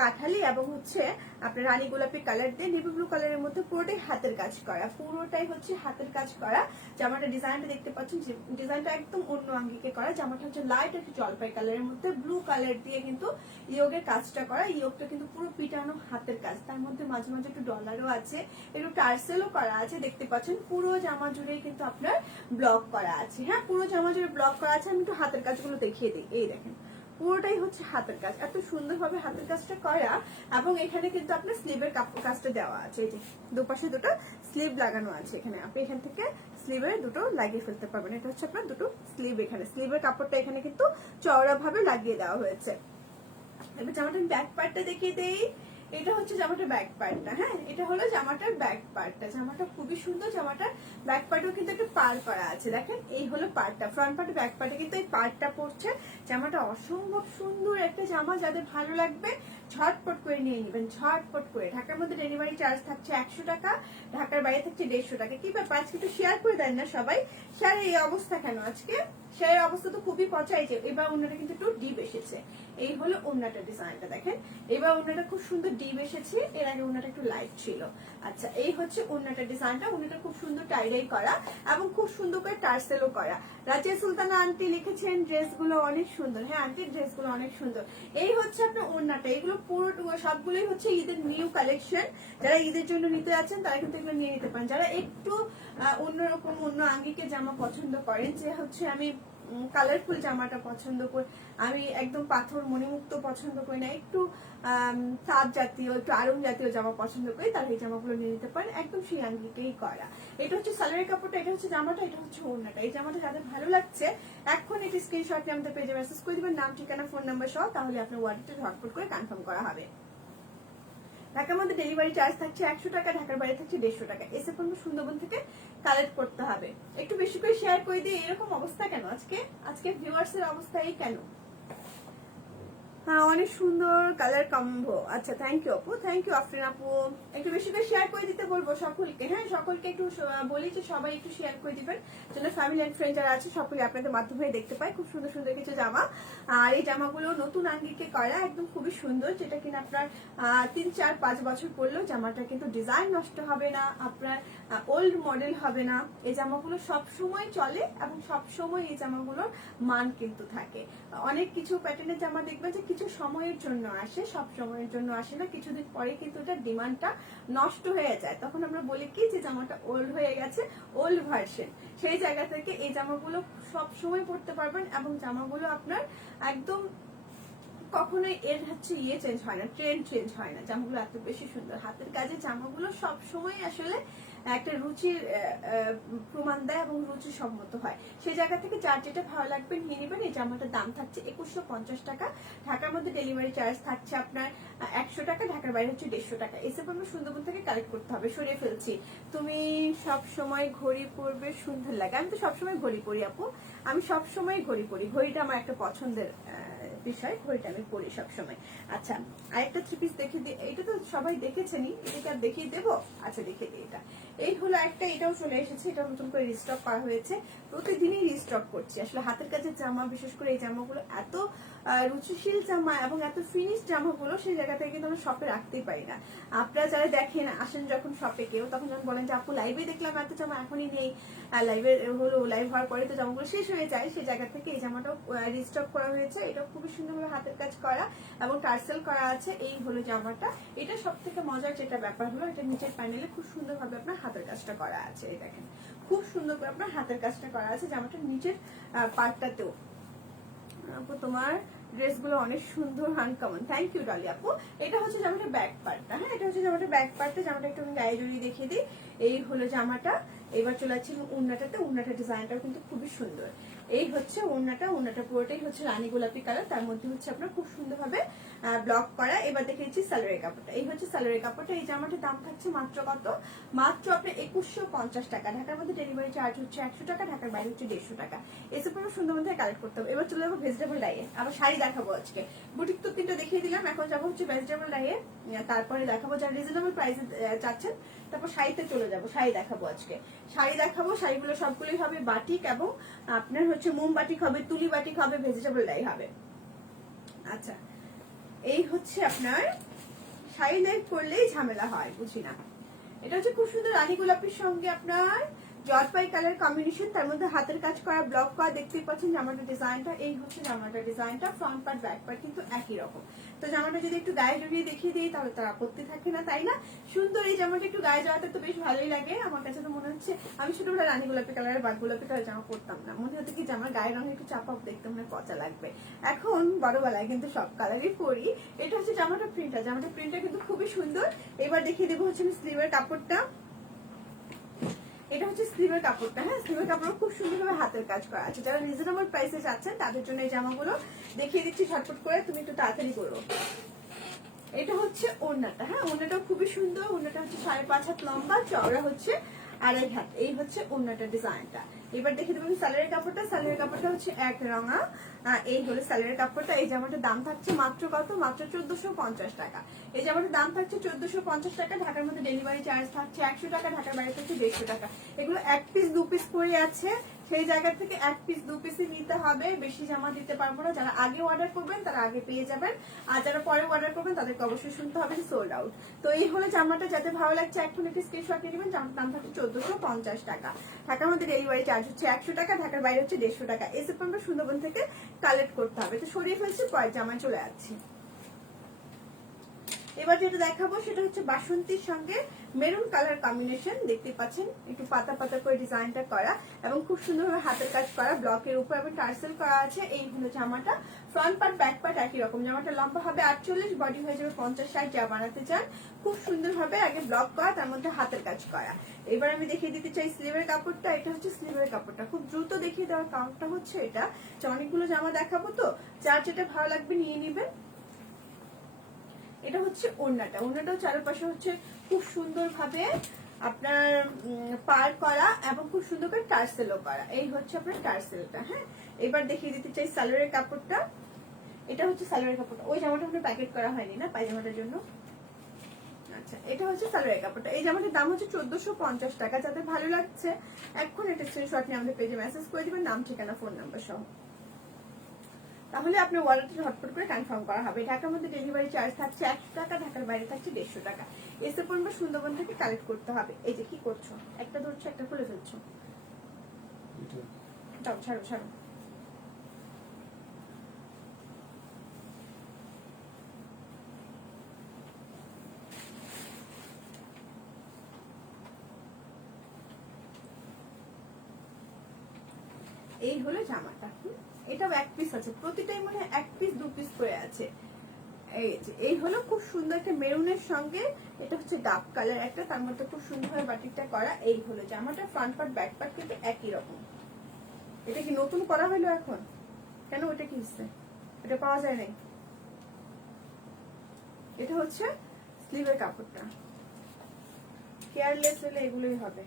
কাঠালি, এবং হচ্ছে আপনার রানী গোলাপি কালার দিয়ে নেভি ব্লু কালারের মধ্যে পুরোটাই হাতের কাজ করা, পুরোটাই হচ্ছে হাতের কাজ করা। জামাটা ডিজাইনটা দেখতে পাচ্ছেন, ডিজাইনটা একদম অন্য আঙ্গিকে করা। জামাটা হচ্ছে লাইট একটু জলপাই কালারের মধ্যে ব্লু কালার দিয়ে কিন্তু ইয়োগের কাজটা করা। ইয়োগটা কিন্তু পুরো পিটানো হাতের কাজ, তার মধ্যে মাঝে মাঝে একটু ডলারও আছে, একটু টার্সেলও করা আছে। দেখতে পাচ্ছেন পুরো জামা জুড়ে কিন্তু আপনার ব্লক করা আছে। হ্যাঁ, পুরো জামা জুড়ে ব্লক করা আছে। আমি একটু হাতের কাজগুলো দেখিয়ে দিই। এই দেখেন পুরোটাই হচ্ছে হাতের কাজ, এত সুন্দরভাবে হাতের কাজটা করা। এবং এখানে কিন্তু আপনার স্লিভের কাজটা দেওয়া আছে। এই যে দুপাশে দুটো স্লিভ লাগানো আছে এখানে, আপনি এখান থেকে স্লিভের দুটো লাগিয়ে ফেলতে পারবেন। এটা হচ্ছে আপনার দুটো স্লিভ, এখানে স্লিভের কাপড়টা এখানে কিন্তু চওড়া ভাবে লাগিয়ে দেওয়া হয়েছে। এবার জামাটার ব্যাক পার্টটা দেখিয়ে দেই। এটা হচ্ছে জামাটার ব্যাক পার্টটা। হ্যাঁ, এটা হলো জামাটার ব্যাক পার্টটা। জামাটা খুবই সুন্দর। জামাটার ব্যাক পার্টেও কিন্তু একটা পার করা আছে। দেখেন এই হলো পার্টটা, ফ্রন্ট পার্ট, ব্যাক পার্টে কিন্তু এই পার্টটা পড়ছে। জামাটা অসম্ভব সুন্দর একটা জামা, যাদের ভালো লাগবে ঝটপট করে নিয়ে নেবেন, ঝটপট করে। ঢাকার মধ্যে ডেলিভারি চার্জ থাকছে 100 টাকা, ঢাকার বাইরে থাকছে 150 টাকা। কি ব্যাপার, আজকে একটু শেয়ার করে দেন না সবাই? শেয়ার এই অবস্থা কেন আজকে? শেয়ারের অবস্থা তো খুবই পচাই। যে এবার ওনাটা কিন্তু একটু ডিপ এসেছে। এই হলো ওনাটা ডিজাইনটা, দেখেন এবার ওনাটা খুব সুন্দর ডিপ এসেছে, এর আগে ওনাটা একটু লাইট ছিল। আচ্ছা, এই হচ্ছে ওনাটা ডিজাইনটা। ওনাটা খুব সুন্দর টাইডাই করা এবং খুব সুন্দর করে টার্সেলও করা। রাজিয়া সুলতানা আন্টি লিখেছেন ড্রেসগুলো অনেক সুন্দর। হ্যাঁ আন্টি, ড্রেসগুলো অনেক সুন্দর। এই হচ্ছে আপনার ওড়নাটা। এগুলো পুরো সবগুলোই হচ্ছে ঈদের নিউ কালেকশন। যারা ঈদের জন্য নিতে যাচ্ছেন তারা কিন্তু এগুলো নিয়ে নিতে পারেন। যারা একটু অন্যরকম অন্য আঙ্গিকে জামা পছন্দ করেন, যে হচ্ছে আমি কালারফুল জামাটা পছন্দ করি, আমি একদম পাথর মণিমুক্ত পছন্দ করি না, একটু তাঁত জাতীয়, একটু আরং জাতীয় জামা পছন্দ করি, তাহলে এই জামাগুলো নিয়ে নিতে পারেন। একদম সেই আঙ্গিকেই করা। এটা হচ্ছে সালোয়ারের কাপড়টা, এটা হচ্ছে জামাটা, এটা হচ্ছে ওড়নাটা। এই জামাটা যাদের ভালো লাগছে এখন একটি স্ক্রিনশট নিয়ে আমাদের পেজে মেসেজ করে দিবেন, নাম, ঠিকানা, ফোন নাম্বার সহ, তাহলে আপনার ওয়ার্ডটা ঝটপট করে কনফার্ম করা হবে। ঢাকার মধ্যে ডেলিভারি চার্জ থাকছে 100 টাকা, ঢাকার বাইরে থাকছে 150 টাকা। এসে পর্যন্ত সুন্দরবন থেকে কালেক্ট করতে হবে। একটু বেশি করে শেয়ার করে দিয়ে। এরকম অবস্থা কেন আজকে ভিউয়ার্স এর অবস্থা এই কেন? হ্যাঁ, অনেক সুন্দর কালার কম্বো। আচ্ছা, থ্যাংক ইউ আপু, থ্যাংক ইউ আফরিন আপু। একটু বেশি করে শেয়ার করে দিতে বলবো সকলকে। হ্যাঁ, সকলকে একটু বলি যে সবাই একটু শেয়ার করে দিবেন, যেন ফ্যামিলি এন্ড ফ্রেন্ড যারা আছে সকলে আপনাদের মাধ্যমে দেখতে পায়। খুব সুন্দর সুন্দর কিছু জামা। আর এই জামাগুলো নতুন আঙ্গিকে করা, একদম খুবই সুন্দর, যেটা কিনা আপনার 3, 4, 5 বছর পরলেও জামাটা কিন্তু ডিজাইন নষ্ট হবে না, আপনার ওল্ড মডেল হবে না। এই জামাগুলো সব সময় চলে এবং সব সময় এই জামাগুলোর মান কিন্তু থাকে। অনেক কিছু প্যাটার্নের জামা দেখবেন যে কিছু সময়ের জন্য আসে, সব সময়ের জন্য আসে না, কিছুদিন পরে কিন্তু এটার ডিমান্ডটা নষ্ট হয়ে যায়। তখন আমরা বলি কি যে জামাটা ওল্ড হয়ে গেছে, ওল্ড ভার্সন। সেই জায়গা থেকে এই জামাগুলো সব সময় পরতে পারবেন এবং জামাগুলো আপনার একদম কখনোই এর হচ্ছে চেঞ্জ হয় না, ট্রেন্ড চেঞ্জ হয় না। জামাগুলো এত বেশি সুন্দর। হাতের কাজে জামাগুলো সব সময় আসলে একটা রুচির প্রমাণ দেয় এবং রুচি সম্মত হয়। সেই জায়গা থেকে যার যেটা ভালো লাগবে নিয়ে নেবেন। এই জামাটার দাম থাকছে 2150 টাকা, ঢাকার মধ্যে ডেলিভারি চার্জ থাকছে আপনার 100 টাকা, ঢাকার বাইরে হচ্ছে 150 টাকা। এসে পড়বে সুন্দরবন থেকে কালেক্ট করতে হবে। সরিয়ে ফেলছি। তুমি সব সময় ঘড়ি পরবে, সুন্দর লাগে। আমি তো সবসময় ঘড়ি পরি আপু, আমি সবসময় ঘড়ি পরি। ঘড়িটা আমার একটা পছন্দের বিষয়, ঘড়িটা আমি পরি সবসময়। আচ্ছা, আরেকটা 3 পিস দেখে দিই। এটা তো সবাই দেখেছেনই, এটাকে আর দেখিয়ে দেবো? আচ্ছা, দেখে দিই। এটা এই হলো একটা, এটাও চলে এসেছে, এটা নতুন করে রিস্টক করা হয়েছে। প্রতিদিনই রিস্টক করছি আসলে হাতের কাজের জামা, বিশেষ করে এই জামাগুলো এত রুচিশীল জামা এবং এত ফিনিশ জামাগুলো সেই জায়গা থেকে কিন্তু আমরা শপে রাখতেই পারি না। আপনারা যারা দেখেন, আসেন যখন শপে কেউ, তখন যখন বলেন যে আপু লাইভে দেখলাম এত জামা এখনই নেই, লাইভ হওয়ার পরে তো জামাগুলো শেষ হয়ে যায়। সেই জায়গা থেকে এই জামাটাও রিস্টক করা হয়েছে। এটা খুবই সুন্দরভাবে হাতের কাজ করা এবং টার্সেল করা আছে। এই হলো জামাটা। এটা সব থেকে মজার যেটা ব্যাপার হলো, এটা নিচের প্যানেলে খুব সুন্দরভাবে আপনার হাতের কাজটা করা আছে। এই দেখেন খুব সুন্দর করে আপনার হাতের কাজটা করা আছে জামাটার নিচের পার্টটাতেও। আপু তোমার ড্রেসগুলো অনেক সুন্দর, আনকমন। থ্যাংক ইউ ডলি আপু। এটা হচ্ছে জামাটার ব্যাক পার্টটা। হ্যাঁ, এটা হচ্ছে জামাটার ব্যাক পার্টটা। জামাটা একটু আমি গায়ে জড়িয়ে দেখিয়ে দিই। এই হলো জামাটা। এবার চলে যাচ্ছি উন্নাটাতে। উন্নাটার ডিজাইনটাও কিন্তু খুবই সুন্দর। এই হচ্ছে ওড়নাটা, ওড়নাটা পুরোটাই হচ্ছে রানী গোলাপি কালার, তার মধ্যে হচ্ছে আপনার খুব সুন্দরভাবে ব্লক করা। এবার দেখে দিচ্ছি সালোয়ারের কাপড়টা। এই হচ্ছে সালোয়ারের কাপড়টা। এই জামাটার দাম থাকছে মাত্র কত, মাত্র আপনার 2150 টাকা। ঢাকার মধ্যে ডেলিভারি চার্জ হচ্ছে 100 টাকা, ঢাকার বাইরে হচ্ছে 150 টাকা। এসে পুরো সুন্দর মধ্যে কালেক্ট করতে হবে। এবার চলে যাবো ভেজিটেবল ডাইয়ে। আবার শাড়ি দেখাবো আজকে। বুটিক তো 3টা দেখিয়ে দিলাম, এখন যাবো হচ্ছে ভেজিটেবল ডাইয়ে। তারপরে দেখাবো যারা রিজনেবল প্রাইসে চাচ্ছেন, তারপর শাড়িতে চলে যাবো। শাড়ি দেখাবো আজকে, শাড়ি দেখাবো। শাড়িগুলো সবগুলোই হবে বাটিক এবং আপনার হচ্ছে মোম বাটিক হবে, তুলি বাটিক হবে, ভেজিটেবল ডাই হবে। আচ্ছা, এই হচ্ছে আপনার শাড়ি লাইট করলেই ঝামেলা হয়, বুঝি না। এটা হচ্ছে খুব সুন্দর রানী গোলাপির সঙ্গে আপনার জলপাই কালার কম্বিনেশন, তার মধ্যে হাতের কাজ করা, ব্লক করা। দেখতেই পাচ্ছেন জামাটার ডিজাইনটা। এই হচ্ছে জামাটার ডিজাইনটা, ফ্রন্ট পার্ট ব্যাক পার্ট কিন্তু একই রকম। তো জামাটা যদি একটু গায়ে জড়িয়ে দেখিয়ে দিই তাহলে তার আপত্তি থাকে না, তাই না? সুন্দর এই জামাটা একটু গায়ে জড়াতে তো বেশ ভালোই লাগে। আমার কাছে তো মনে হচ্ছে আমি ছোটবেলা রানী গোলাপি কালারের বা গোলাপি কালার জামা পরতাম না, মনে হতো কি জামার গায়ের রঙে একটু চাপাপ দেখতে মনে পচা লাগবে। এখন বড়বেলায় কিন্তু সব কালারই পরি। এটা হচ্ছে জামাটা প্রিন্টটা, জামাটা প্রিন্টটা কিন্তু খুবই সুন্দর। এবার দেখিয়ে দেবো হচ্ছে আমি স্লিভের কাপড়টা। এটা হচ্ছে স্লিভের কাপড়টা। হ্যাঁ, স্লিভের কাপড় খুব সুন্দরভাবে হাতের কাজ করা আছে। যারা রিজনেবল প্রাইসে চাচ্ছেন তাদের জন্য এই জামাগুলো দেখিয়ে দিচ্ছি ঝটপট করে, তুমি একটু তাড়াতাড়ি করো। এটা হচ্ছে ওড়নাটা। হ্যাঁ, ওড়নাটা খুবই সুন্দর। ওড়নাটা হচ্ছে 5.5 হাত লম্বা, চওড়া হচ্ছে 2.5 হাত। এই হচ্ছে ওড়নাটার ডিজাইনটা। এবার দেখে দেবো সালোয়ারের কাপড়টা। সালোয়ারের কাপড়টা হচ্ছে এক রঙা। এই হলো সালোয়ারের কাপড়টা। এই জামাটার দাম থাকছে মাত্র কত, মাত্র 1450 টাকা। এই জামাটার দাম থাকছে 1450 টাকা। ঢাকার মধ্যে ডেলিভারি চার্জ থাকছে 100 টাকা, ঢাকার বাইরে থাকছে 150 টাকা। এগুলো 1 পিস 2 পিস করে আছে, সেই জায়গা থেকে 1 পিস 2 পিসই নিতে হবে, বেশি জামা দিতে পারবো না। যারা আগে অর্ডার করবেন তারা আগে পেয়ে যাবেন, আর যারা পরে অর্ডার করবেন তাদেরকে অবশ্যই শুনতে হবে যে সোল্ড আউট। তো এই হলো জামাটা, যাতে ভালো লাগছে এখন একটি স্ক্রিনশট নিয়ে নেবেন। জামাটার দাম থাকছে 1450 টাকা। ঢাকার মধ্যে ডেলিভারি চার্জ হচ্ছে 100 টাকা, ঢাকার বাইরে হচ্ছে 150 টাকা। এই সেপ্টেম্বর সুন্দরবন থেকে কালেক্ট করতে হবে। তো সরিয়ে ফেলছি, পরের জামায় চলে যাচ্ছি। এবার যেটা দেখাবো সেটা হচ্ছে বাসন্তীর সঙ্গে মেরুন কালার কম্বিনেশন। দেখতে পাচ্ছেন একটু পাতা পাতা করে ডিজাইনটা করা এবং খুব সুন্দরভাবে হাতের কাজ করা, ব্লকের উপর এবং টার্সেল করা আছে। এই হলো জামাটা। ফ্রন্ট পার্ট ব্যাক পার্ট একই রকম। জামাটা লম্বা হবে 48, বডি হয়ে যাবে 50-60। যা বানাতে চান খুব সুন্দরভাবে আগে ব্লক করা, তার মধ্যে হাতের কাজ করা। এবার আমি দেখিয়ে দিতে চাই স্লিভের কাপড়টা। এটা হচ্ছে স্লিভের কাপড়টা। খুব দ্রুত দেখিয়ে দেওয়ার কারণটা হচ্ছে এটা যে অনেকগুলো জামা দেখাবো, তো যার যেটা ভালো লাগবে নিয়ে নিবেন। এটা হচ্ছে ওড়নাটা। ওড়নাটাও চারপাশে হচ্ছে খুব সুন্দরভাবে আপনার পার করা এবং খুব সুন্দর করে টার্সেলও করা। এই হচ্ছে আপনার টার্সেলটা। হ্যাঁ, এবার দেখিয়ে দিতে চাই সালোয়ারের কাপড়টা। এটা হচ্ছে সালোয়ারের কাপড়টা। ওই জামাটা আপনার প্যাকেট করা হয়নি না পায়জামাটার জন্য? আচ্ছা, এটা হচ্ছে সালোয়ারের কাপড়টা। এই জামাটার দাম হচ্ছে 1450 টাকা। যাদের ভালো লাগছে এখন এটা স্ক্রিনশট নিয়ে আমাদের পেজে মেসেজ করে দিবেন, নাম, ঠিকানা, ফোন নাম্বার সহ। তাহলে আপনার অর্ডারটা ঝটপট করে কনফার্ম করা হবে। ঢাকার মধ্যে ডেলিভারি চার্জ থাকছে 100 টাকা, ঢাকার বাইরে থাকছে 150 টাকা। এসে পড়বে সুন্দরবন থেকে কালেক্ট করতে হবে। এই যে কি করছো, একটা ধরছো একটা খুলে ফেলছো, দাও ছাড়ো ছাড়ো। এই হলো জামাটা। এটাও 1 পিস আছে, প্রতিটাই মানে 1 পিস 2 পিস করে আছে। এই হলো খুব সুন্দর একটা মেরুনের সঙ্গে, এটা হচ্ছে ডার্ক কালার একটা, তার মধ্যে খুব সুন্দরভাবে বাটিকটা করা। এই হলো জামাটা। ফ্রন্ট পার্ট ব্যাক পার্ট কিন্তু একই রকম। এটা কি নতুন করা হলো এখন? কেন, ওটা কি হচ্ছে? এটা পাওয়া যায় নাই। এটা হচ্ছে স্লিভের কাপড়টা। কেয়ারলেস হলে এগুলোই হবে।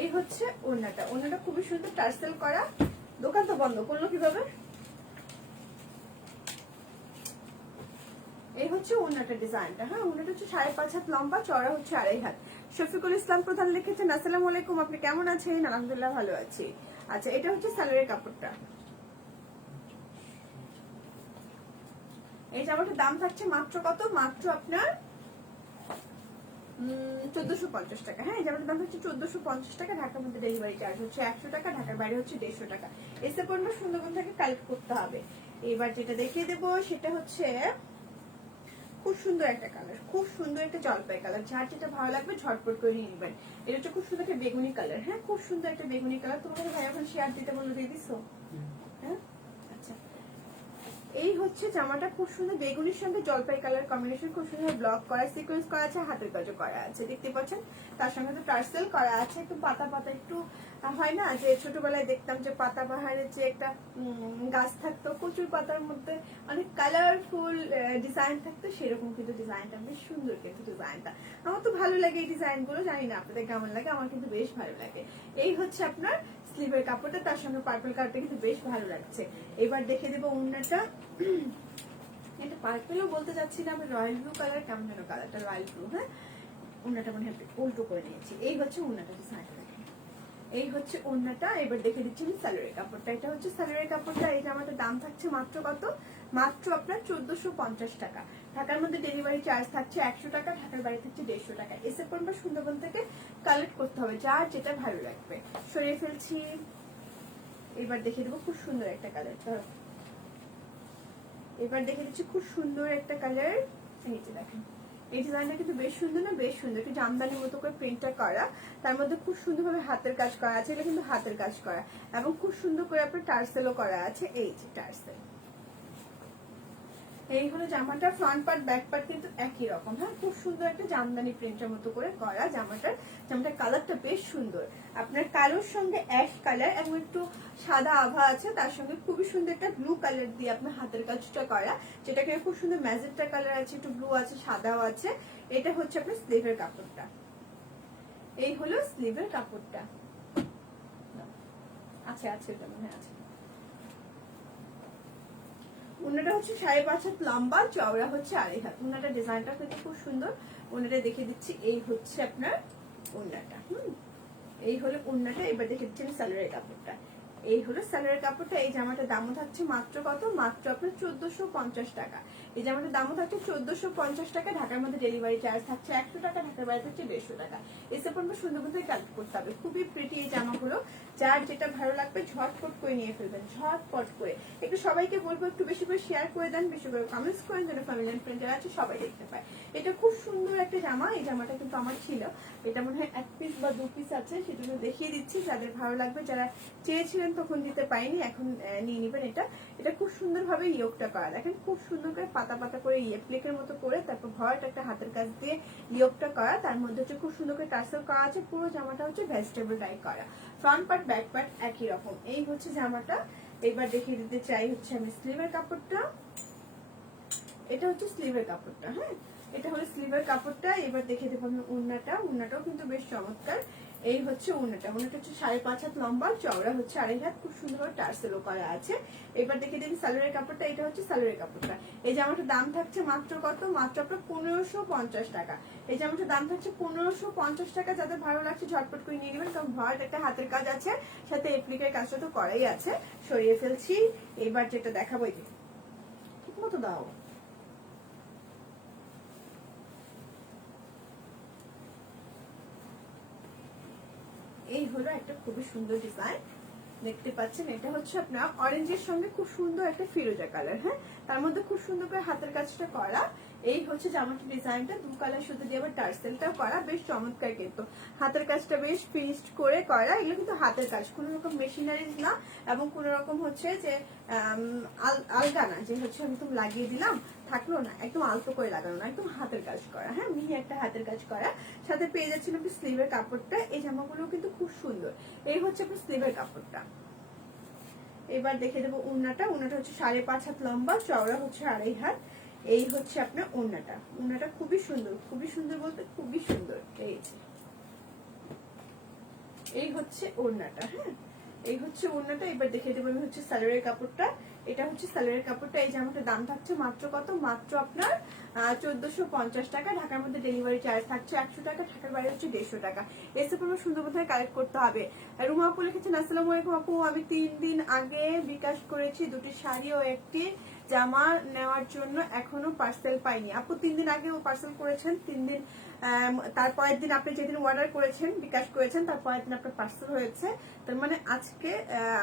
এই হচ্ছে ওড়নাটা। ওড়নাটা খুবই সুন্দর টার্সেল করা। দোকান তো বন্ধ করলো কিভাবে? এই হচ্ছে ওড়নাটা ডিজাইনটা। হ্যাঁ, ওড়নাটা হচ্ছে 5.5 হাত লম্বা, চওড়া হচ্ছে 2.5 হাত। শফিকুল ইসলাম প্রধান লিখেছেন, আসসালামু আলাইকুম, আপনি কেমন আছেন? আলহামদুলিল্লাহ ভালো আছি। আচ্ছা, এটা হচ্ছে সালোয়ারের কাপড়টা। এই জামাটার দাম থাকছে মাত্র কত, মাত্র আপনার 1450 টাকা। হ্যাঁ, এই জামাটার দাম হচ্ছে 1450 টাকা। ঢাকার মধ্যে ডেলিভারি চার্জ হচ্ছে 100 টাকা, ঢাকার বাইরে হচ্ছে 150 টাকা। এসে পড়বে সুন্দরবন থেকে কালেক্ট করতে হবে। এবার যেটা দেখিয়ে দেবো সেটা হচ্ছে খুব সুন্দর একটা কালার, খুব সুন্দর একটা জলপাই কালার। যার যেটা ভালো লাগবে ঝটপট করে নিয়ে নেবেন। এটা হচ্ছে খুব সুন্দর একটা বেগুনি কালার। হ্যাঁ, খুব সুন্দর একটা বেগুনি কালার। তোমাকে ভাই এখন শেয়ার দিতে বললো, দিয়ে দিছো? হ্যাঁ, আচ্ছা। এই হচ্ছে জামাটা, খুব সুন্দর বেগুনির সঙ্গে জলপাই কালার কম্বিনেশন, খুব সুন্দর ব্লক করা, সিকোয়েন্স করা আছে, হাতের কাজও করা আছে, দেখতে পাচ্ছেন। তার সঙ্গে তো টার্সেল করা আছে, একটু পাতা পাতা একটু হয় না যে ছোটবেলায় দেখতাম যে পাতা বাহারের যে একটা গাছ থাকতো, প্রচুর পাতার মধ্যে অনেক কালারফুল ডিজাইন থাকতো, সেরকম কিন্তু ডিজাইনটা বেশ সুন্দর, কিন্তু ডিজাইনটা আমার তো ভালো লাগে। এই ডিজাইন গুলো জানি না আপনাদের কেমন লাগে, আমার কিন্তু বেশ ভালো লাগে। এই হচ্ছে আপনার স্লিভের কাপড়টা, তার সঙ্গে পার্পল কালারটা কিন্তু বেশ ভালো লাগছে। এবার দেখে দেবো ওড়নাটা। এটা পার্পেলও বলতে যাচ্ছি না, আমি রয়্যাল ব্লু কালার, কেমন যেন কালারটা, রয়্যাল ব্লু। হ্যাঁ, ওড়নাটা মনে হয় উল্টো করে নিয়েছি। এই হচ্ছে ওড়নাটা, ডিজাইনটা দেখেন, এই হচ্ছে ওড়নাটা। এবার দেখে দিচ্ছি আমি সালোয়ারের কাপড়টা। এটা হচ্ছে সালোয়ারের কাপড়টা। এই জামাটার দাম থাকছে মাত্র কত, মাত্র আপনার 1450 টাকা। ঢাকার মধ্যে ডেলিভারি চার্জ থাকছে 100 টাকা, ঢাকার বাইরে থাকছে 150 টাকা। এসে পড়বে সুন্দরবন থেকে কালেক্ট করতে হবে, যার যেটা ভালো লাগবে। সরিয়ে ফেলছি। এবার দেখে দেবো খুব সুন্দর একটা কালার, এবার দেখে দিচ্ছি খুব সুন্দর একটা কালার। নিচে দেখেন, এই ডিজাইনটা কিন্তু বেশ সুন্দর না, বেশ সুন্দর, একটু জামদানির মতো করে প্রিন্টটা করা, তার মধ্যে খুব সুন্দরভাবে হাতের কাজ করা আছে। এটা কিন্তু হাতের কাজ করা এবং খুব সুন্দর করে আপনার টার্সেলও করা আছে। এই যে টার্সেল, এই হলো জামাটা। ফ্রন্ট পার্ট ব্যাক পার্ট কিন্তু একই রকম। হ্যাঁ, খুব সুন্দর একটা জামদানি প্রিন্টের মতো করে করা জামাটার কালারটা বেশ সুন্দর। আপনার কালোর সঙ্গে অ্যাশ কালার এবং একটু সাদা আভা আছে, তার সঙ্গে খুবই সুন্দর একটা ব্লু কালার দিয়ে আপনার হাতের কাজটা করা, যেটাকে খুব সুন্দর ম্যাজেন্টা কালার আছে, একটু ব্লু আছে, সাদাও আছে। এটা হচ্ছে আপনার স্লিভের কাপড়টা। এই হলো স্লিভের কাপড়টা। আচ্ছা আচ্ছা, এটা মনে হয় আছে। ওনাটা হচ্ছে 5.5 হাত লম্বা, চওড়া হচ্ছে 2.5 হাত। ওনাটা ডিজাইনটা কিন্তু খুব সুন্দর। ওনাটা দেখে দিচ্ছি, এই হচ্ছে আপনার ওনাটা। এই হলো ওনাটা। এবার দেখে দিচ্ছি আমি সালোয়ারের কাপড়টা। এই হলো সালোয়ারের কাপড়টা। এই জামাটার দামও থাকছে মাত্র কত, মাত্র আপনার 1450 টাকা। এই জামাটার দামও থাকছে 1450 টাকা। ঢাকার মধ্যে ডেলিভারি চার্জ থাকছে 100 টাকা, ঢাকার বাইরে থাকছে 150 টাকা। এসে পড়বে সুন্দরবন থেকে কালেক্ট করতে হবে। খুবই প্রিটি এই জামাগুলো, যার যেটা ভালো লাগবে ঝটপট করে নিয়ে ফেলবেন, ঝটপট করে। একটু সবাইকে বলবো একটু বেশি করে শেয়ার করে দেন, বেশি করে কমেন্টস করেন, যেন ফ্যামিলি এন্ড ফ্রেন্ড যারা আছে সবাই দেখতে পায়। এটা খুব সুন্দর একটা জামা। এই জামাটা কিন্তু আমার ছিল, এটা মনে হয় 1 পিস বা 2 পিস আছে, সেজন্য দেখিয়ে দিচ্ছি। যাদের ভালো লাগবে, যারা চেয়েছিলেন তখন দিতে পাইনি, এখন নিয়ে নিবেন। এটা খুব সুন্দর ভাবে ইয়োগটা করা, দেখেন খুব সুন্দর করে পাতা পাতা করে প্লেকের মতো করে, তারপর ভরাট একটা হাতের কাজ দিয়ে ইয়োগটা করা, তার মধ্যে হচ্ছে খুব সুন্দর করে টার্সেল করা আছে। পুরো জামাটা হচ্ছে ভেজিটেবল ডাই করা, ফ্রন্ট পার্ট ব্যাক পার্ট একই রকম। এই হচ্ছে জামাটা। এবার দেখিয়ে দিতে চাই হচ্ছে আমি স্লিভের কাপড়টা। এটা হচ্ছে স্লিভের কাপড়টা। হ্যাঁ, এটা হলো স্লিভের কাপড়টা। এবার দেখে দেবো আমি ওড়নাটা। ওড়নাটাও কিন্তু বেশ চমৎকার। এই হচ্ছে ওড়নাটা। ওড়নাটা হচ্ছে 5.5 হাত লম্বা, চওড়া হচ্ছে 2.5 হাত, খুব সুন্দর টার্সেলও করা আছে। এবার দেখে দিন সালোয়ারের কাপড়টা। এটা হচ্ছে সালোয়ারের কাপড়টা। এই জামাটার দাম থাকছে মাত্র কত, মাত্র আপনার 1550 টাকা। এই জামাটার দাম থাকছে 1550 টাকা। যাদের ভালো লাগছে ঝটপট করে নিয়ে নেবেন, কারণ ভরাট একটা হাতের কাজ আছে, সাথে এপ্লিকের কাজটা তো করাই আছে। সরিয়ে ফেলছি। এবার যেটা দেখাবো, এই ঠিক মতো দাও। এই হলো একটা খুবই সুন্দর ডিজাইন, দেখতে পাচ্ছেন। এটা হচ্ছে আপনার অরেঞ্জের সঙ্গে খুব সুন্দর একটা ফিরোজা কালার। হ্যাঁ, তার মধ্যে খুব সুন্দর করে হাতের কাজটা করা। এই হচ্ছে জামাটির ডিজাইনটা, 2 কালার সুতো দিয়ে আবার টার্সেলটাও করা, বেশ চমৎকার। কিন্তু হাতের কাজটা বেশ ফিনিশড করে করা। এগুলো কিন্তু হাতের কাজ, কোনো রকম মেশিনারিজ না, এবং কোনো রকম হচ্ছে যে আলগা না, যে হচ্ছে একদম লাগিয়ে দিলাম থাকলো না, একদম আলতো করে লাগানো না, একদম হাতের কাজ করা। হ্যাঁ, মিহি একটা হাতের কাজ করা। সাথে পেয়ে যাচ্ছেন আপনি স্লিভের কাপড়টা। এই জামাগুলো কিন্তু খুব সুন্দর। এই হচ্ছে আপনার স্লিভের কাপড়টা। এবার দেখে দেবো ওড়নাটা। ওড়নাটা হচ্ছে 5.5 হাত লম্বা, চওড়া হচ্ছে 2.5 হাত। এই হচ্ছে আপনার ওড়নাটা। ওড়নাটা খুবই সুন্দর, খুবই সুন্দর বলতে খুবই সুন্দর। এই হচ্ছে ওড়নাটা। হ্যাঁ, এই হচ্ছে ওড়নাটা। এবার দেখে দেবো আমি হচ্ছে সালোয়ারের কাপড়টা। এটা হচ্ছে সালোয়ারের কাপড়টা। এই জামাটার দাম থাকছে মাত্র কত, মাত্র আপনার 1450 টাকা। ঢাকার মধ্যে ডেলিভারি চার্জ থাকছে 100 টাকা, ঢাকার বাইরে হচ্ছে 150 টাকা। এসে পুরো সুন্দর কোথায় কালেক্ট করতে হবে। রুমা আপু লিখেছেন, আসসালামু আলাইকুম আপু, আমি 3 দিন আগে বিকাশ করেছি 2টি শাড়ি ও একটি জামা নেওয়ার জন্য, এখনো পার্সেল পাইনি। আপু 3 দিন আগে পার্সেল করেছেন, 3 দিন তারপরের দিন আপনি যেদিন অর্ডার করেছেন, বিকাশ করেছেন, তারপরের দিন আপনার পার্সেল হয়েছে। তার মানে আজকে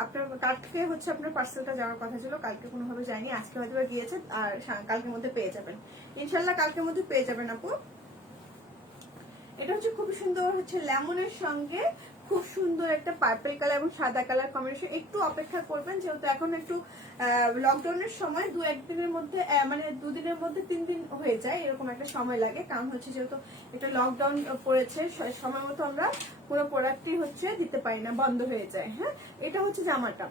আপনার কালকে হচ্ছে আপনার পার্সেলটা যাওয়ার কথা ছিল, কালকে কোনোভাবে যায়নি, আজকে হয়তো গিয়েছে। আর কালকের মধ্যে পেয়ে যাবেন, ইনশাল্লাহ কালকের মধ্যে পেয়ে যাবেন আপু। এটা হচ্ছে খুবই সুন্দর, হচ্ছে লেমনের সঙ্গে খুব সুন্দর একটা পার্পল কালার এবং সাদা কালার কম্বিনেশন। একটু অপেক্ষা করবেন, যেহেতু এখন একটু লকডাউনের সময় 2-1 দিনের মধ্যে মানে 2 দিনের মধ্যে 3 দিন হয়ে যায়, এরকম একটা সময় লাগে। কারণ হচ্ছে যেহেতু একটা লকডাউন পড়েছে, সময় মতো আমরা পুরো প্রোডাক্টই হচ্ছে দিতে পারি না, বন্ধ হয়ে যায়। হ্যাঁ, এটা হচ্ছে জামাটা,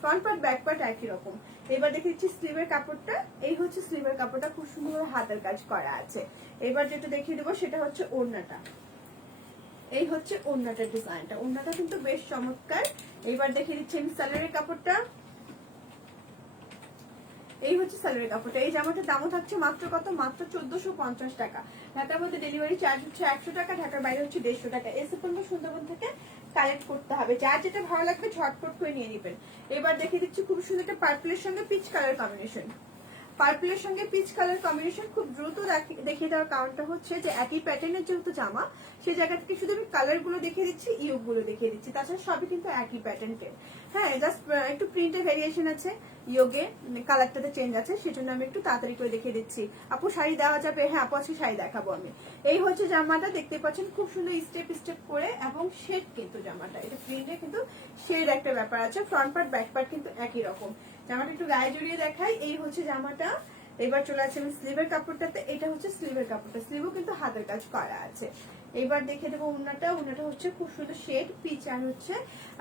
ফ্রন্ট পার্ট ব্যাক পার্ট একই রকম। এবার দেখে দিচ্ছি স্লিভের কাপড়টা। এই হচ্ছে স্লিভের কাপড়টা, খুব সুন্দর হাতের কাজ করা আছে। এবার যেটা দেখিয়ে দেবো সেটা হচ্ছে ওড়নাটা। এই হচ্ছে ওড়নাটার ডিজাইনটা, ওড়নাটা কিন্তু বেশ চমৎকার। এবার দেখিয়ে দিচ্ছি আমি সালোয়ারের কাপড়টা। এই হচ্ছে সালোয়ারের কাপড়টা। এই জামাটার দামও থাকছে মাত্র কত, মাত্র 1450 টাকা। ঢাকার মধ্যে ডেলিভারি চার্জ হচ্ছে 100 টাকা, ঢাকার বাইরে হচ্ছে 150 টাকা। এসে পর্যন্ত সুন্দরবন থেকে কালেক্ট করতে হবে, যার যেটা ভালো লাগবে ঝটপট করে নিয়ে নেবেন। এবার দেখিয়ে দিচ্ছি খুব সুন্দর একটা পার্পলের সঙ্গে পিচ কালার কম্বিনেশন। পার্পলের সঙ্গে পিচ কালার কম্বিনেশন খুব দ্রুত দেখিয়ে দেওয়ার কারণটা হচ্ছে যে একই প্যাটার্নের যেহেতু জামা, সেই জায়গা থেকে শুধু আমি কালার গুলো দেখিয়ে দিচ্ছি, ইউক গুলো দেখিয়ে দিচ্ছি, তাছাড়া সবই কিন্তু একই প্যাটার্নের। হ্যাঁ, জাস্ট একটু প্রিন্টের ভেরিয়েশন আছে, ইয়োগে কালারটাতে চেঞ্জ আছে, সেজন্য আমি একটু তাড়াতাড়ি করে দেখিয়ে দিচ্ছি। আপু শাড়ি দেওয়া যাবে? হ্যাঁ আপু, আজকে শাড়ি দেখাবো আমি। এই হচ্ছে জামাটা, দেখতে পাচ্ছেন খুব সুন্দর স্টেপ স্টেপ করে, এবং শেড কিন্তু জামাটা, এটা প্রিন্টে কিন্তু শেড একটা ব্যাপার আছে। ফ্রন্ট পার্ট ব্যাক পার্ট কিন্তু একই রকম। জামাটা একটু গায়ে জড়িয়ে দেখাই। এই হচ্ছে জামাটা। এবার চলে আসছে আমি স্লিভের কাপড়টাতে। এটা হচ্ছে স্লিভের কাপড়টা, স্লিভও কিন্তু হাতের কাজ করা আছে। এবার দেখে দেবো উন্নাটা। উন্নাটা হচ্ছে খুব সুন্দর শেড পিচ, আর হচ্ছে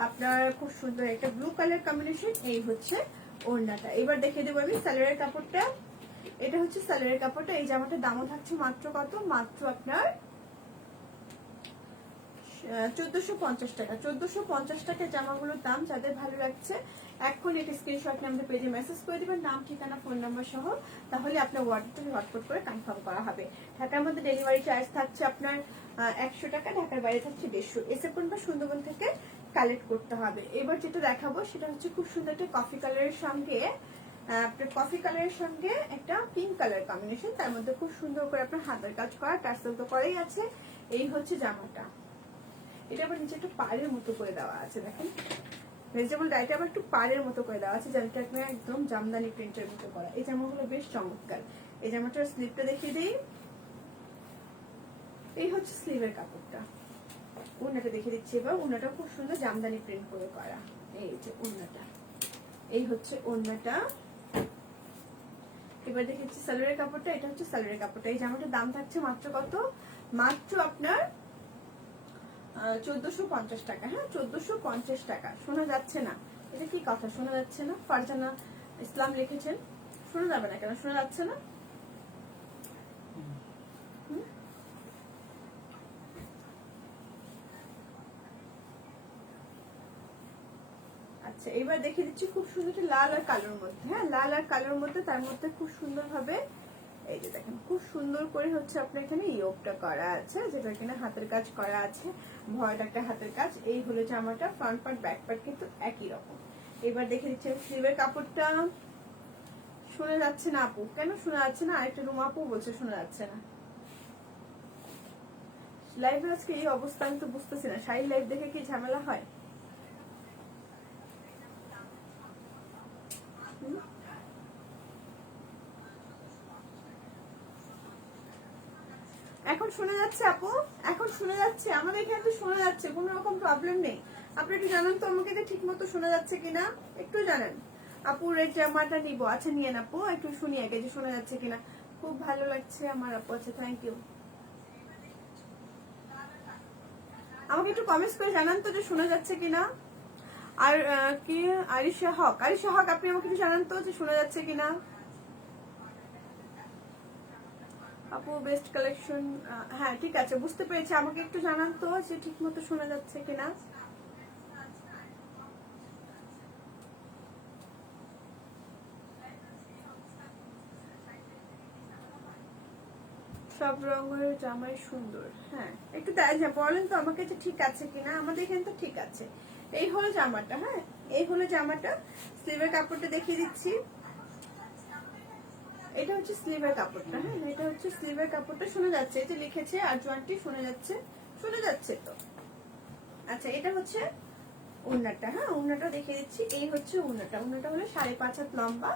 আপনার খুব সুন্দর একটা ব্লু কালার কম্বিনেশন। এই হচ্ছে ওড়নাটা। এবার দেখে দেবো আমি সালোয়ারের কাপড়টা। এটা হচ্ছে সালোয়ারের কাপড়টা। এই জামাটার দামও থাকছে মাত্র কত, মাত্র আপনার 1450 টাকা। 1450 টাকা জামাগুলোর দাম। যাদের ভালো লাগছে এখন এটা স্ক্রিনশট নিয়ে আমাদের পেজে মেসেজ করে দিবেন, নাম ঠিকানা ফোন নাম্বার সহ, তাহলে আপনার অর্ডারটা হটপট করে কনফার্ম করা হবে। ঢাকার মধ্যে ডেলিভারি চার্জ থাকছে আপনার 100 টাকা, ঢাকার বাইরে থাকছে 150। এসে পর্যন্ত সুন্দরবন থেকে কালেক্ট করতে হবে। এবার যেটা দেখাবো সেটা হচ্ছে খুব সুন্দর একটা কফি কালারের সঙ্গে আপনার কফি কালারের সঙ্গে একটা পিঙ্ক কালার কম্বিনেশন, তার মধ্যে খুব সুন্দর করে আপনার হাতের কাজ করা, টার্সেল তো করেই আছে। এই হচ্ছে জামাটা। এটা আবার নিচে একটু পাড়ের মতো করে দেওয়া আছে, দেখেন ভেজিটেবল ডাইটা আবার একটু পাড়ের মতো করে দেওয়া আছে, যেমনটা আপনার একদম জামদানি প্রিন্টের মতো করা। এই জামাগুলো বেশ চমৎকার। এই জামাটার স্লিভটা দেখিয়ে দিই। এই হচ্ছে স্লিভের কাপড়টা। উন্নাটা দেখিয়ে দিচ্ছি এবার। উন্নাটা খুব সুন্দর জামদানি প্রিন্ট করে করা। এই যে উন্নাটা, এই হচ্ছে উন্নাটা। এবার দেখেছি সালোয়ারের কাপড়টা। এটা হচ্ছে সালোয়ারের কাপড়টা। এই জামাটার দাম থাকছে মাত্র কত, মাত্র আপনার 1450 টাকা। হ্যাঁ, 1450 টাকা। শোনা যাচ্ছে না? এটা কি কথা, শোনা যাচ্ছে না? ফারজানা ইসলাম লিখেছেন, শোনা যাবে না কেন? শোনা যাচ্ছে না? আচ্ছা, এবার দেখিয়ে দিচ্ছি খুব সুন্দর লাল আর কালোর মধ্যে। হ্যাঁ, লাল আর কালোর মধ্যে, তার মধ্যে খুব সুন্দর ভাবে এই যে দেখেন খুব সুন্দর করে হচ্ছে আপনার এখানে ইয়োগটা করা আছে, যেটা এখানে হাতের কাজ করা আছে, ভরাট একটা হাতের কাজ। এই হলো জামাটা। ফ্রন্ট পার্ট ব্যাক পার্ট কিন্তু একই রকম। এবার দেখে দিচ্ছি স্লিভের কাপড়টা। শোনা যাচ্ছে না আপু? কেন শোনা যাচ্ছে না? আরেকটা রুম আপু বলছে শোনা যাচ্ছে না। লাইভে আজকে এই অবস্থা, আমি তো বুঝতেছি না। শাড়ির লাইভ দেখে কি ঝামেলা হয়? এখন শোনা যাচ্ছে আপু? এখন শোনা যাচ্ছে? আমাদের এখানে তো শোনা যাচ্ছে, কোনো রকম প্রবলেম নেই। আপনি একটু জানান তো আমাকে যে ঠিক মতো শোনা যাচ্ছে কিনা, একটু জানান। আপুর এই জামাটা নিবো। আচ্ছা নিয়ে আপু, একটু শুনি আগে যে শোনা যাচ্ছে কিনা। খুব ভালো লাগছে আমার আপু। আচ্ছা, থ্যাংক ইউ। আমাকে একটু কমেন্টস করে জানান তো যে শোনা যাচ্ছে কিনা। আর কি আরিশা হক, আরিশা হক আপনি আমাকে একটু জানান তো যে শোনা যাচ্ছে কিনা। আপু বেস্ট কালেকশন। হ্যাঁ ঠিক আছে, বুঝতে পেরেছি। আমাকে একটু জানান তো যে ঠিক মতো শোনা যাচ্ছে কিনা। সব রঙের জামাই সুন্দর। হ্যাঁ, একটু বলেন তো আমাকে যে ঠিক আছে কিনা। আমাদের এখানে তো ঠিক আছে। এই হলো জামাটা। হ্যাঁ, এই হলো জামাটা। স্লিভের কাপড়টা দেখিয়ে দিচ্ছি। এটা হচ্ছে স্লিভের কাপড়টা। হ্যাঁ, এটা হচ্ছে স্লিভের কাপড়টা। শোনা যাচ্ছে? এই যে লিখেছে আরজুয়ানটি, শোনা যাচ্ছে? শোনা যাচ্ছে তো। আচ্ছা, এটা হচ্ছে উন্নাটা। হ্যাঁ, উন্নাটা দেখিয়ে দিচ্ছি। এই হচ্ছে উন্নাটা। উন্নাটা হলো 5.5 হাত লম্বা,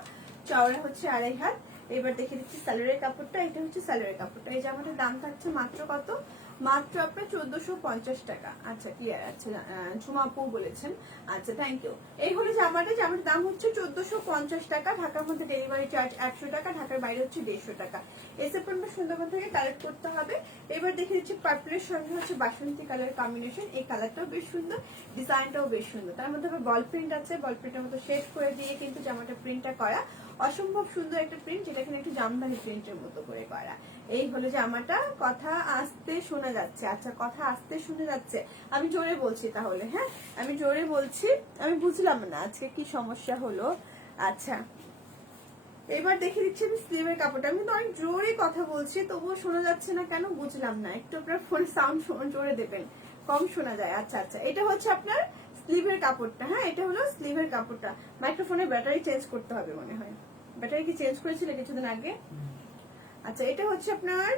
চওড়া হচ্ছে 2.5 হাত। এবার দেখে দিচ্ছি সালোয়ারের কাপড়টা। এটা হচ্ছে সালোয়ারের কাপড়টা। এই জামাটার দাম থাকছে মাত্র কত, মাত্র আপনার 1450 টাকা। আচ্ছা ক্লিয়ার, আচ্ছা ঝুমা আপু বলেছেন, আচ্ছা থ্যাংক ইউ। এই হলো জামাটা, জামার দাম হচ্ছে 1450 টাকা, ঢাকার মধ্যে ডেলিভারি চার্জ 100 টাকা, ঢাকার বাইরে হচ্ছে 150 টাকা। এসে পণ্য সুন্দরবন থেকে কালেক্ট করতে হবে। এবার দেখে দিচ্ছি পার্পলের সঙ্গে হচ্ছে বাসন্তী কালার কম্বিনেশন, এই কালারটাও বেশ সুন্দর, ডিজাইনটাও বেশ সুন্দর, তার মধ্যে আবার বল প্রিন্ট আছে, বল প্রিন্টের মতো শেড করে দিয়ে কিন্তু জামাটা প্রিন্টটা করা, অসম্ভব সুন্দর একটা প্রিন্ট, যেটা কিনা একটু জামদানি প্রিন্টের মতো করে করা। এই হলো জামাটা, কথা আসতে শোনা যাচ্ছে, আচ্ছা কথা আসতে শোনা যাচ্ছে, আমি জোরে বলছি তাহলে, হ্যাঁ আমি জোরে বলছি, আমি বুঝলাম না আজকে কি সমস্যা হলো। আচ্ছা এবার দেখে দিচ্ছি আমি স্লিভের কাপড়টা, আমি তো অনেক জোরে কথা বলছি তবুও শোনা যাচ্ছে না কেন বুঝলাম না, একটু আপনার ফোন সাউন্ড জোরে দেবেন, কম শোনা যায়। আচ্ছা আচ্ছা এটা হচ্ছে আপনার স্লিভের কাপড়টা, হ্যাঁ এটা হলো স্লিভের কাপড়টা। মাইক্রোফোনের ব্যাটারি চেঞ্জ করতে হবে মনে হয়, ব্যাটারি কি চেঞ্জ করেছিল কিছুদিন আগে? আচ্ছা এটা হচ্ছে আপনার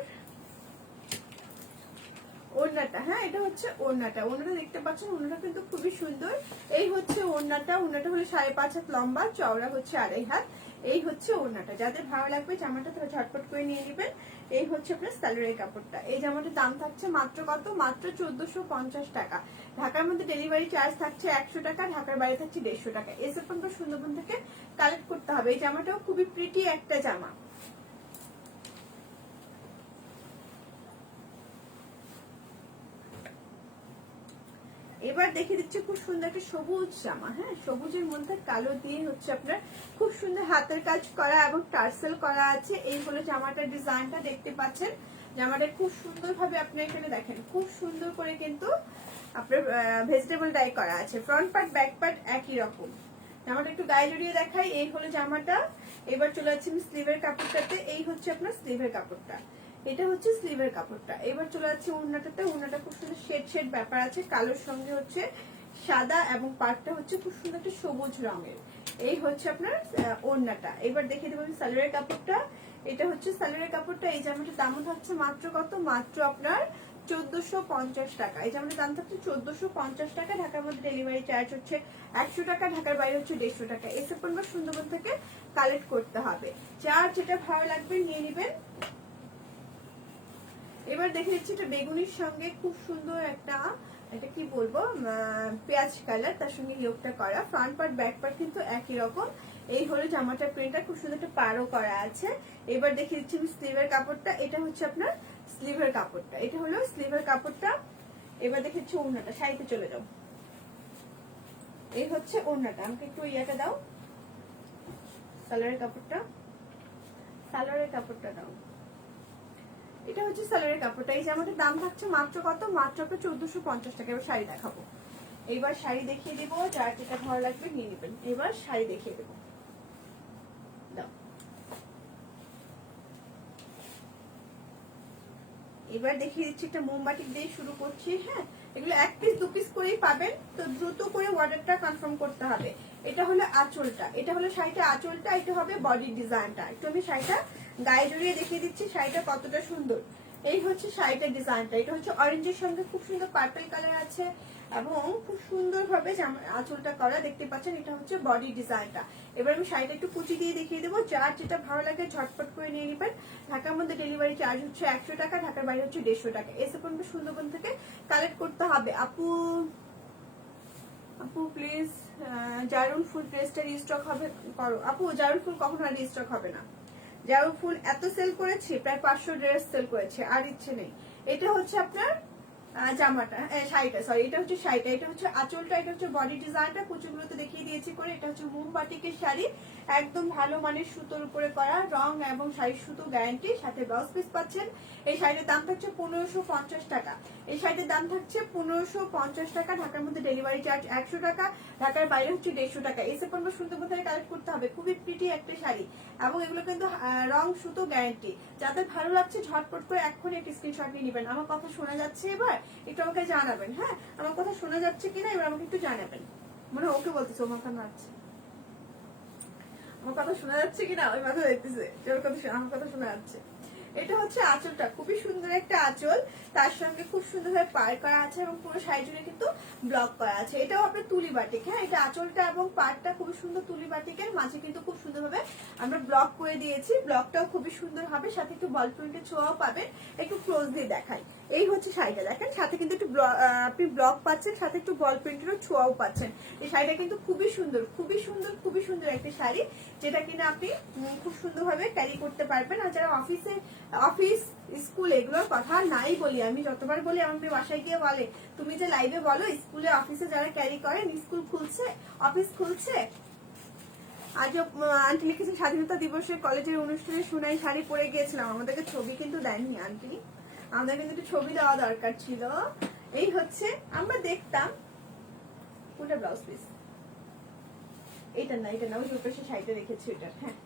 ওড়নাটা, হ্যাঁ এটা হচ্ছে ওড়নাটা, ওড়নাটা দেখতে পাচ্ছেন, ওড়নাটা কিন্তু খুবই সুন্দর। এই হচ্ছে ওড়নাটা, ওড়নাটা হলো 5.5 হাত লম্বা, চওড়া হচ্ছে 2.5 হাত। এই হচ্ছে ওড়নাটা, যাদের ভালো লাগবে জামাটা তারা ঝটপট করে নিয়ে নেবেন। এই হচ্ছে আপনার সালোয়ারের কাপড়টা। এই জামাটার দাম থাকছে মাত্র কত, মাত্র 1450 টাকা। ঢাকার মধ্যে ডেলিভারি চার্জ থাকছে 100 টাকা, ঢাকার বাইরে থাকছে 150 টাকা। এই সেপনটা সুন্দরবন থেকে কালেক্ট করতে হবে। এই জামাটাও খুবই প্রিটি একটা জামা। এবার দেখে দিচ্ছি খুব সুন্দর একটা সবুজ জামা, হ্যাঁ সবুজের মধ্যে কালো দিয়ে হচ্ছে আপনার খুব সুন্দর হাতের কাজ করা এবং টার্সেল করা আছে। এই হলো জামাটার ডিজাইনটা, দেখতে পাচ্ছেন জামাটা খুব সুন্দর ভাবে আপনি এখানে দেখেন, খুব সুন্দর করে কিন্তু আপনার ভেজিটেবল ডাই করা আছে। ফ্রন্ট পার্ট ব্যাক পার্ট একই রকম। জামাটা একটু গায়ে জড়িয়ে দেখাই, এই হলো জামাটা। এবার চলে যাচ্ছি স্লিভের কাপড়টাতে, এই হচ্ছে আপনার স্লিভের কাপড়টা, এটা হচ্ছে স্লিভের কাপড়টা। এবার চলে যাচ্ছে ওড়নাটাতে, ওড়নাটা খুব সুন্দর শেড শেড ব্যাপার আছে, কালোর সঙ্গে হচ্ছে সাদা এবং পাটটা হচ্ছে খুব সুন্দর একটা সবুজ রঙের। এই হচ্ছে আপনার ওড়নাটা। এবার দেখিয়ে দেবো সালোয়ারের কাপড়টা, এটা হচ্ছে সালোয়ারের কাপড়টা। এই জামাটার দামও থাকছে মাত্র কত, মাত্র আপনার 1450 টাকা। এই জামাটার দাম থাকছে 1450 টাকা, ঢাকার মধ্যে ডেলিভারি চার্জ হচ্ছে 100 টাকা, ঢাকার বাইরে হচ্ছে 150 টাকা। এই সেপ্টেম্বর সুন্দরবন থেকে কালেক্ট করতে হবে, যার যেটা ভালো লাগবে নিয়ে নেবেন। এবার দেখে দিচ্ছি এটা বেগুনির সঙ্গে খুব সুন্দর একটা, এটা কি বলবো, পেঁয়াজ কালার, তার সঙ্গে ইয়োগটা করা, ফ্রন্ট পার্ট ব্যাক পার্ট কিন্তু একই রকম। এই হলো জামাটার প্রিন্টটা, খুব সুন্দর একটা পাড়ও করা আছে। এবার দেখে দিচ্ছি আমি স্লিভের কাপড়টা, এটা হচ্ছে আপনার স্লিভের কাপড়টা, এটা হলো স্লিভের কাপড়টা। এবার দেখে দিচ্ছি ওড়নাটা, শাড়িতে চলে যাও, এই হচ্ছে ওড়নাটা, আমাকে একটু ইয়াটা দাও, সালোয়ারের কাপড়টা, সালোয়ারের কাপড়টা দাও, এটা হচ্ছে সালোয়ারের কাপড়টা। এই জামাটার দাম থাকছে মাত্র কত, মাত্র 1450 টাকা। এবার শাড়ি দেখাবো, এইবার শাড়ি দেখিয়ে দেবো, যার যেটা ভালো লাগবে নিয়ে নেবেন। এবার শাড়ি দেখিয়ে দেবো, দাও। এবার দেখিয়ে দিচ্ছি একটা মোমবাতি দিয়ে শুরু করছি, হ্যাঁ এগুলো 1 পিস 2 পিস করেই পাবেন, তো দ্রুত করে অর্ডারটা কনফার্ম করতে হবে। এটা হলো আঁচলটা, এটা হলো শাড়িটা আঁচলটা, এটা হবে বডি ডিজাইনটা। একটু আমি শাড়িটা গায়ে জড়িয়ে দেখিয়ে দিচ্ছি শাড়িটা কতটা সুন্দর। এই হচ্ছে শাড়িটার ডিজাইনটা, এটা হচ্ছে অরেঞ্জের সঙ্গে খুব সুন্দর পার্পল কালার আছে এবং খুব সুন্দর ভাবে আঁচলটা করা, দেখতে পাচ্ছেন। এটা হচ্ছে বডি ডিজাইনটা। এবার আমি শাড়িটা একটু কুচি দিয়ে দেখিয়ে দেবো, যার যেটা ভালো লাগে ঝটপট করে নিয়ে নেবেন। ঢাকার মধ্যে ডেলিভারি চার্জ হচ্ছে 100 টাকা, ঢাকার বাইরে হচ্ছে 150 টাকা। এসে পর্যন্ত সুন্দরবন থেকে কালেক্ট করতে হবে। আপু আপু প্লিজ জারুল ফুল ড্রেসটা রিস্টক হবে করো। আপু জারুল ফুল কখনো আর রিস্টক হবে না, জারুল ফুল এত সেল করেছি, প্রায় 500 ড্রেস সেল করেছে, আর ইচ্ছে নেই। এটা হচ্ছে আপনার জামাটা, শাড়িটা, সরি এটা হচ্ছে শাড়িটা, এটা হচ্ছে আঁচলটা, এটা হচ্ছে বডি ডিজাইনটা, কুচিগুলোতে দেখিয়ে দিয়েছি করে। এটা হচ্ছে মোমবাটিকের শাড়ি, একদম ভালো মানের সুতোর উপরে করা, রং এবং শাড়ির সুতো গ্যারান্টি, সাথে ব্লাউজ পিস পাচ্ছেন। এই শাড়িটার দাম থাকছে 1550 টাকা। এই শাড়িটার দাম থাকছে 1550 টাকা, ঢাকার মধ্যে ডেলিভারি চার্জ 100 টাকা, ঢাকার বাইরে হচ্ছে 150 টাকা। এই সেপ্টেম্বর সুন্দরবন থেকে কালেক্ট করতে হবে, খুবই প্রিটি একটা শাড়ি এবং এগুলো কিন্তু রং সুতো গ্যারান্টি। যাদের ভালো লাগছে ঝটপট করে এক্ষুনি একটা স্ক্রিনশট নিয়ে নেবেন। আমার কথা শোনা যাচ্ছে এবার একটু আমাকে জানাবেন, হ্যাঁ আমার কথা শোনা যাচ্ছে কিনা এবার আমাকে একটু জানাবেন। মনে ওকে বলতেছে, ওর মাথা নাড়ছে, আমার কথা শোনা যাচ্ছে কিনা ওই মাথা দেখতেছে, ওর কথা আমার কথা শোনা যাচ্ছে। এটা হচ্ছে আঁচলটা, খুবই সুন্দর একটা আঁচল, তার সঙ্গে খুব সুন্দরভাবে পার করা আছে এবং পুরো শাড়ি জুড়ে কিন্তু ব্লক করা আছে। এটাও আপনার তুলি বাটিক, হ্যাঁ এটা আঁচলটা এবং পাড়টা খুবই সুন্দর তুলি বাটিকের, মাঝে কিন্তু খুব সুন্দরভাবে আমরা ব্লক করে দিয়েছি, ব্লকটাও খুবই সুন্দর হবে, সাথে একটু বল প্রিন্টের ছোঁয়াও পাবেন। একটু ক্লোজ দিয়ে দেখাই, এই হচ্ছে শাড়িটা দেখেন, সাথে কিন্তু একটু আপনি ব্লক পাচ্ছেন, সাথে একটু বল প্রিন্টেরও ছোঁয়াও পাচ্ছেন। এই শাড়িটা কিন্তু খুবই সুন্দর, খুবই সুন্দর, খুবই সুন্দর একটা শাড়ি, যেটা কিনা আপনি খুব সুন্দরভাবে ক্যারি করতে পারবেন। আর যারা অফিস স্কুল এগুলোর কথা নাই বলি, আমি যতবার বলি আমার মেয়ে বাসায় গিয়ে বলে তুমি যে লাইভে বলো স্কুলে অফিসে যারা ক্যারি করেন, স্কুল খুলছে অফিস খুলছে। আজ আন্টি লিখেছেন স্বাধীনতা দিবসে কলেজের অনুষ্ঠানে সোনাই শাড়ি পরে গিয়েছিলাম, আমাদেরকে ছবি কিন্তু দেননি আন্টি, আমাদের কিন্তু একটু ছবি দেওয়া দরকার ছিল। এই হচ্ছে আমরা দেখতাম কোনটা ব্লাউজ পিস, এটা না ওই রূপের শাড়িটা রেখেছি ওটা, হ্যাঁ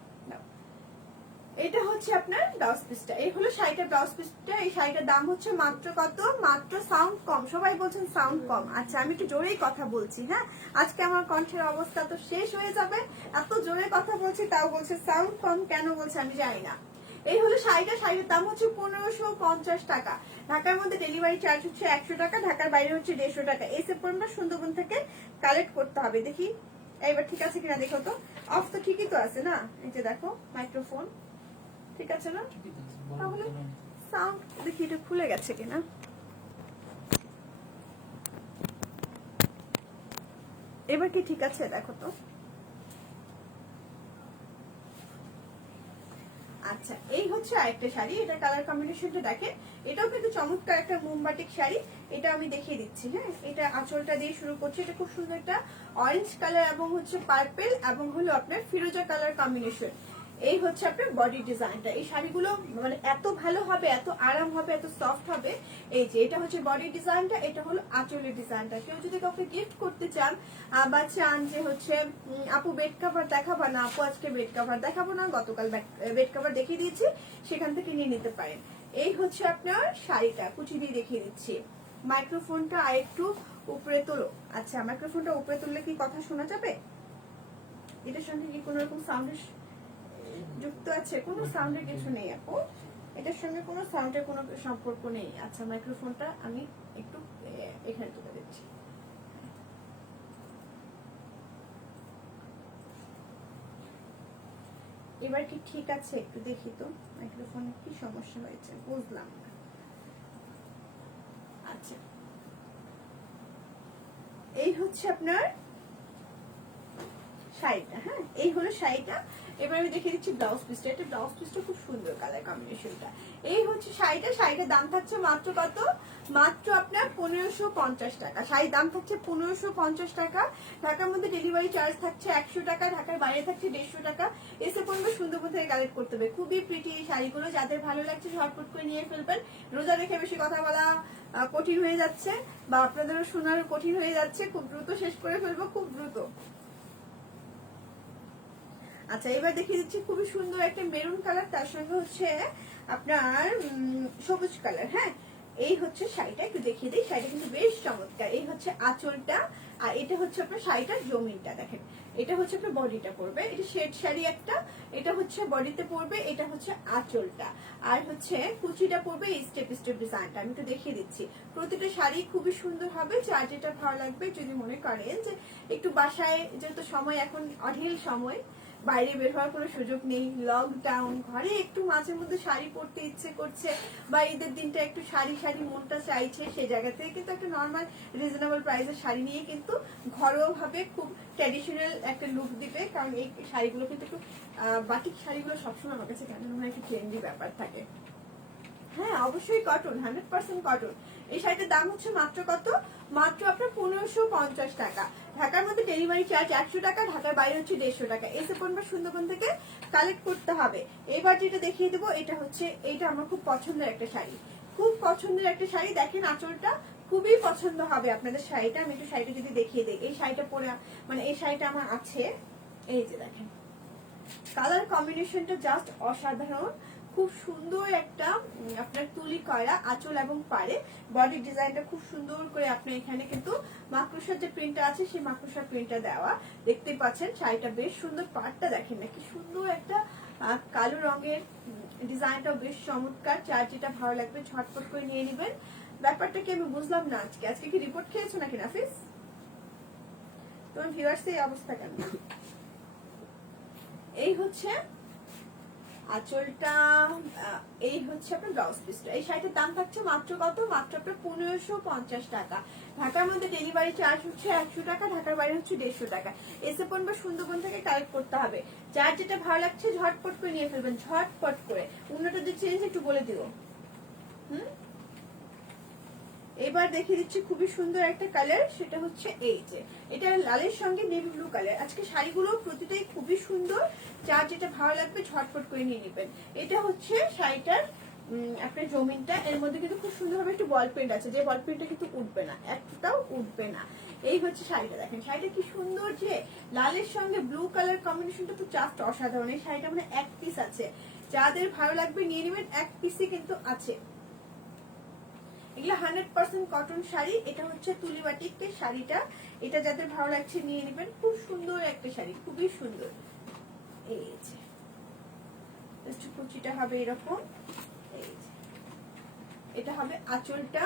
এটা হচ্ছে আপনার ব্লাউজ পিসটা, এই হলো শাড়িটা ব্লাউজ পিসটা। এই শাড়িটার দাম হচ্ছে মাত্র কত, মাত্র সাউন্ড কম, সবাই বলছেন সাউন্ড কম, আচ্ছা আমি একটু জোরেই কথা বলছি, হ্যাঁ আজকে আমার কণ্ঠের অবস্থা তো শেষ হয়ে যাবে, এত জোরে কথা বলছি তাও বলছে সাউন্ড কম, কেন বলছে আমি জানি না। এই হলো শাড়িটা, শাড়ির দাম হচ্ছে 1550 টাকা, ঢাকার মধ্যে ডেলিভারি চার্জ হচ্ছে 100 টাকা, ঢাকার বাইরে হচ্ছে 150 টাকা। এই সেপ্টেম্বর সুন্দরবন থেকে কালেক্ট করতে হবে। দেখি এইবার ঠিক আছে কিনা দেখো তো, অফ তো ঠিকই তো আছে না, এই যে দেখো মাইক্রোফোন ঠিক আছে না, তাহলে সাউন্ড দেখি এটা খুলে গেছে কিনা। এবার কি ঠিক আছে দেখো তো। আচ্ছা এই হচ্ছে আরেকটা শাড়ি, এটা কালার কম্বিনেশনটা দেখেন, এটাও কিন্তু চমৎকার একটা মোমবাটিক শাড়ি, এটা আমি দেখিয়ে দিচ্ছি, হ্যাঁ এটা আঁচলটা দিয়ে শুরু করছি, এটা খুব সুন্দর একটা অরেঞ্জ কালার এবং হচ্ছে পার্পেল এবং হলো আপনার ফিরোজা কালার কম্বিনেশন। এই হচ্ছে আপনার বডি ডিজাইনটা, এই শাড়িগুলো মানে এত ভালো হবে, এত আরাম হবে, এত সফট হবে। এই যে এটা হচ্ছে বডি ডিজাইনটা, এটা হলো আঁচলের ডিজাইনটা। কেউ যদি কাউকে গিফট করতে চান বা চান যে হচ্ছে আপু বেড কভার দেখাবো না, আপু আজকে বেড কভার দেখাবো না, গতকাল বেড কভার দেখিয়ে দিয়েছি, সেখান থেকে নিয়ে নিতে পারেন। এই হচ্ছে আপনার শাড়িটা, কুচি দিয়ে দেখিয়ে দিচ্ছি। মাইক্রোফোনটা আরেকটু উপরে তোলো, আচ্ছা মাইক্রোফোনটা উপরে তুললে কি কথা শোনা যাবে? এটার সঙ্গে কি কোনো রকম সাউন্ডের যুক্ত আছে? কোনো সাউন্ডের কিছু নেই আপু, এটার সঙ্গে কোনো সাউন্ডের কোনো সম্পর্ক নেই। আচ্ছা মাইক্রোফোনটা আমি একটু এখানে তুলে দিচ্ছি। এবার কি ঠিক আছে? একটু দেখি তো মাইক্রোফোনে কি সমস্যা হয়েছে, বুঝলাম না। আচ্ছা এই হচ্ছে আপনার শাড়িটা, হ্যাঁ এই হলো শাড়িটা। এবার আমি দেখিয়ে দিচ্ছি ব্লাউজ পিসটা, এটা ব্লাউজ পিসটা খুব সুন্দর কালার কম্বিনেশনটা। এই হচ্ছে শাড়িটা, শাড়িটার দাম থাকছে মাত্র কত, মাত্র আপনার 1550 টাকা, শাড়ির দাম থাকছে 1550 টাকা, ঢাকার মধ্যে ডেলিভারি চার্জ থাকছে 100 টাকা, ঢাকার বাইরে থাকছে 150 টাকা। এসে পড়বে সুন্দরবন থেকে কালেক্ট করতে হবে। খুবই প্রিটি এই শাড়িগুলো, যাদের ভালো লাগছে ঝটপট করে নিয়ে ফেলবেন। রোজা রেখে বেশি কথা বলা কঠিন হয়ে যাচ্ছে বা আপনাদেরও শোনার কঠিন হয়ে যাচ্ছে, খুব দ্রুত শেষ করে ফেলবো, খুব দ্রুত। আচ্ছা এবার দেখিয়ে দিচ্ছি খুবই সুন্দর একটা মেরুন কালার, তার সঙ্গে হচ্ছে আপনার সবুজ কালার, হ্যাঁ এই হচ্ছে শাড়িটা, একটু দেখিয়ে দিই, শাড়িটা কিন্তু বেশ চমৎকার। এই হচ্ছে আঁচলটা, আর এটা হচ্ছে আপনার শাড়িটার জমিনটা দেখেন, এটা হচ্ছে আপনার বডিটা পড়বে, এটা শেড শাড়ি একটা, এটা হচ্ছে বডিতে পড়বে, এটা হচ্ছে আঁচলটা, আর হচ্ছে কুচিটা পড়বে এই স্টেপ স্টেপ ডিজাইনটা। আমি একটু দেখিয়ে দিচ্ছি, প্রতিটা শাড়ি খুবই সুন্দর হবে, যার যেটা ভালো লাগবে। যদি মনে করেন যে একটু বাসায়, যেহেতু সময় এখন অঢেল সময়, বাইরে বের হওয়ার কোনো সুযোগ নেই, লকডাউন, ঘরে একটু মাঝে মধ্যে শাড়ি পরতে ইচ্ছে করছে বা ঈদের দিনটা একটু শাড়ি শাড়ি মনটা চাইছে, সেই জায়গা থেকে কিন্তু একটা নর্মাল রিজনেবল প্রাইসের শাড়ি নিয়ে কিন্তু ঘরোয়া ভাবে খুব ট্র্যাডিশনাল একটা লুক দিবে। কারণ এই শাড়িগুলো কিন্তু একটু বাটিক শাড়িগুলো সবসময় আমার কাছে কেন মনে হয় একটু ট্রেন্ডি ব্যাপার থাকে। হ্যাঁ অবশ্যই কটন, 100% কটন। এই শাড়িটার দাম হচ্ছে মাত্র কত, মাত্র আপনার 1550 টাকা, ঢাকার মধ্যে ডেলিভারি চার্জ 100 টাকা, ঢাকার বাইরে হচ্ছে 150 টাকা। এই সেপ্টেম্বর সুন্দরবন থেকে কালেক্ট করতে হবে। এবার যেটা দেখিয়ে দেবো, এটা হচ্ছে, এইটা আমার খুব পছন্দের একটা শাড়ি, খুব পছন্দের একটা শাড়ি। দেখেন আঁচলটা খুবই পছন্দ হবে আপনাদের শাড়িটা। আমি একটু শাড়িটা যদি দেখিয়ে দিই, এই শাড়িটা পরে মানে এই শাড়িটা আমার আছে, এই যে দেখেন কালার কম্বিনেশনটা জাস্ট অসাধারণ, খুব সুন্দর একটা আপনার তুলি করা আঁচল এবং পাড়ে বডি ডিজাইনটা খুব সুন্দর করে আপনার এখানে কিন্তু মাকড়সার যে প্রিন্টটা আছে সেই মাকড়সার প্রিন্টটা দেওয়া দেখতে পাচ্ছেন। শাড়িটা বেশ সুন্দর, পাড়টা দেখেন না কি সুন্দর একটা কালো রঙের ডিজাইনটাও বেশ চমৎকার। যার যেটা ভালো লাগবে ঝটপট করে নিয়ে নেবেন। ব্যাপারটা কি আমি বুঝলাম না, আজকে কি রিপোর্ট খেয়েছো নাকি নাফিস? তোমার ভিউয়ার্স এই অবস্থা কেন? এই হচ্ছে আঁচলটা, এই হচ্ছে আপনার ব্লাউজ পিসটা। এই শাড়িটার দাম থাকছে মাত্র কত? মাত্র আপনার 1550 টাকা। ঢাকার মধ্যে ডেলিভারি চার্জ হচ্ছে 100 টাকা, ঢাকার বাইরে হচ্ছে 150 টাকা। এসে পড়বে সুন্দরবন থেকে কালেক্ট করতে হবে। যার যেটা ভালো লাগছে ঝটপট করে নিয়ে ফেলবেন, ঝটপট করে। অন্যটা যে চেঞ্জ একটু বলে দিও। এবার দেখিয়ে দিচ্ছি খুবই সুন্দর একটা কালার, সেটা হচ্ছে এই যে এটা লালের সঙ্গে নেভি ব্লু কালার। আজকে শাড়িগুলো প্রতিটাই খুবই সুন্দর, যার যেটা ভালো লাগবে ঝটপট করে নিয়ে নেবেন। এটা হচ্ছে শাড়িটার আপনার জমিনটা, এর মধ্যে কিন্তু খুব সুন্দরভাবে একটু বল প্রিন্ট আছে, যে বল প্রিন্টটা কিন্তু উঠবে না, একটাও উঠবে না। এই হচ্ছে শাড়িটা, দেখেন শাড়িটা কি সুন্দর, যে লালের সঙ্গে ব্লু কালার কম্বিনেশনটা তো জাস্ট অসাধারণ। এই শাড়িটা মানে এক পিস আছে, যাদের ভালো লাগবে নিয়ে নেবেন, এক পিসই কিন্তু আছে। এগুলো 100% কটন শাড়ি। এটা হচ্ছে তুলি বাটিকের শাড়িটা, এটা যাদের ভালো লাগছে নিয়ে নেবেন। খুব সুন্দর একটা শাড়ি, খুবই সুন্দর। এই যে কুচিটা হবে এরকম, এই যে এটা হবে আঁচলটা।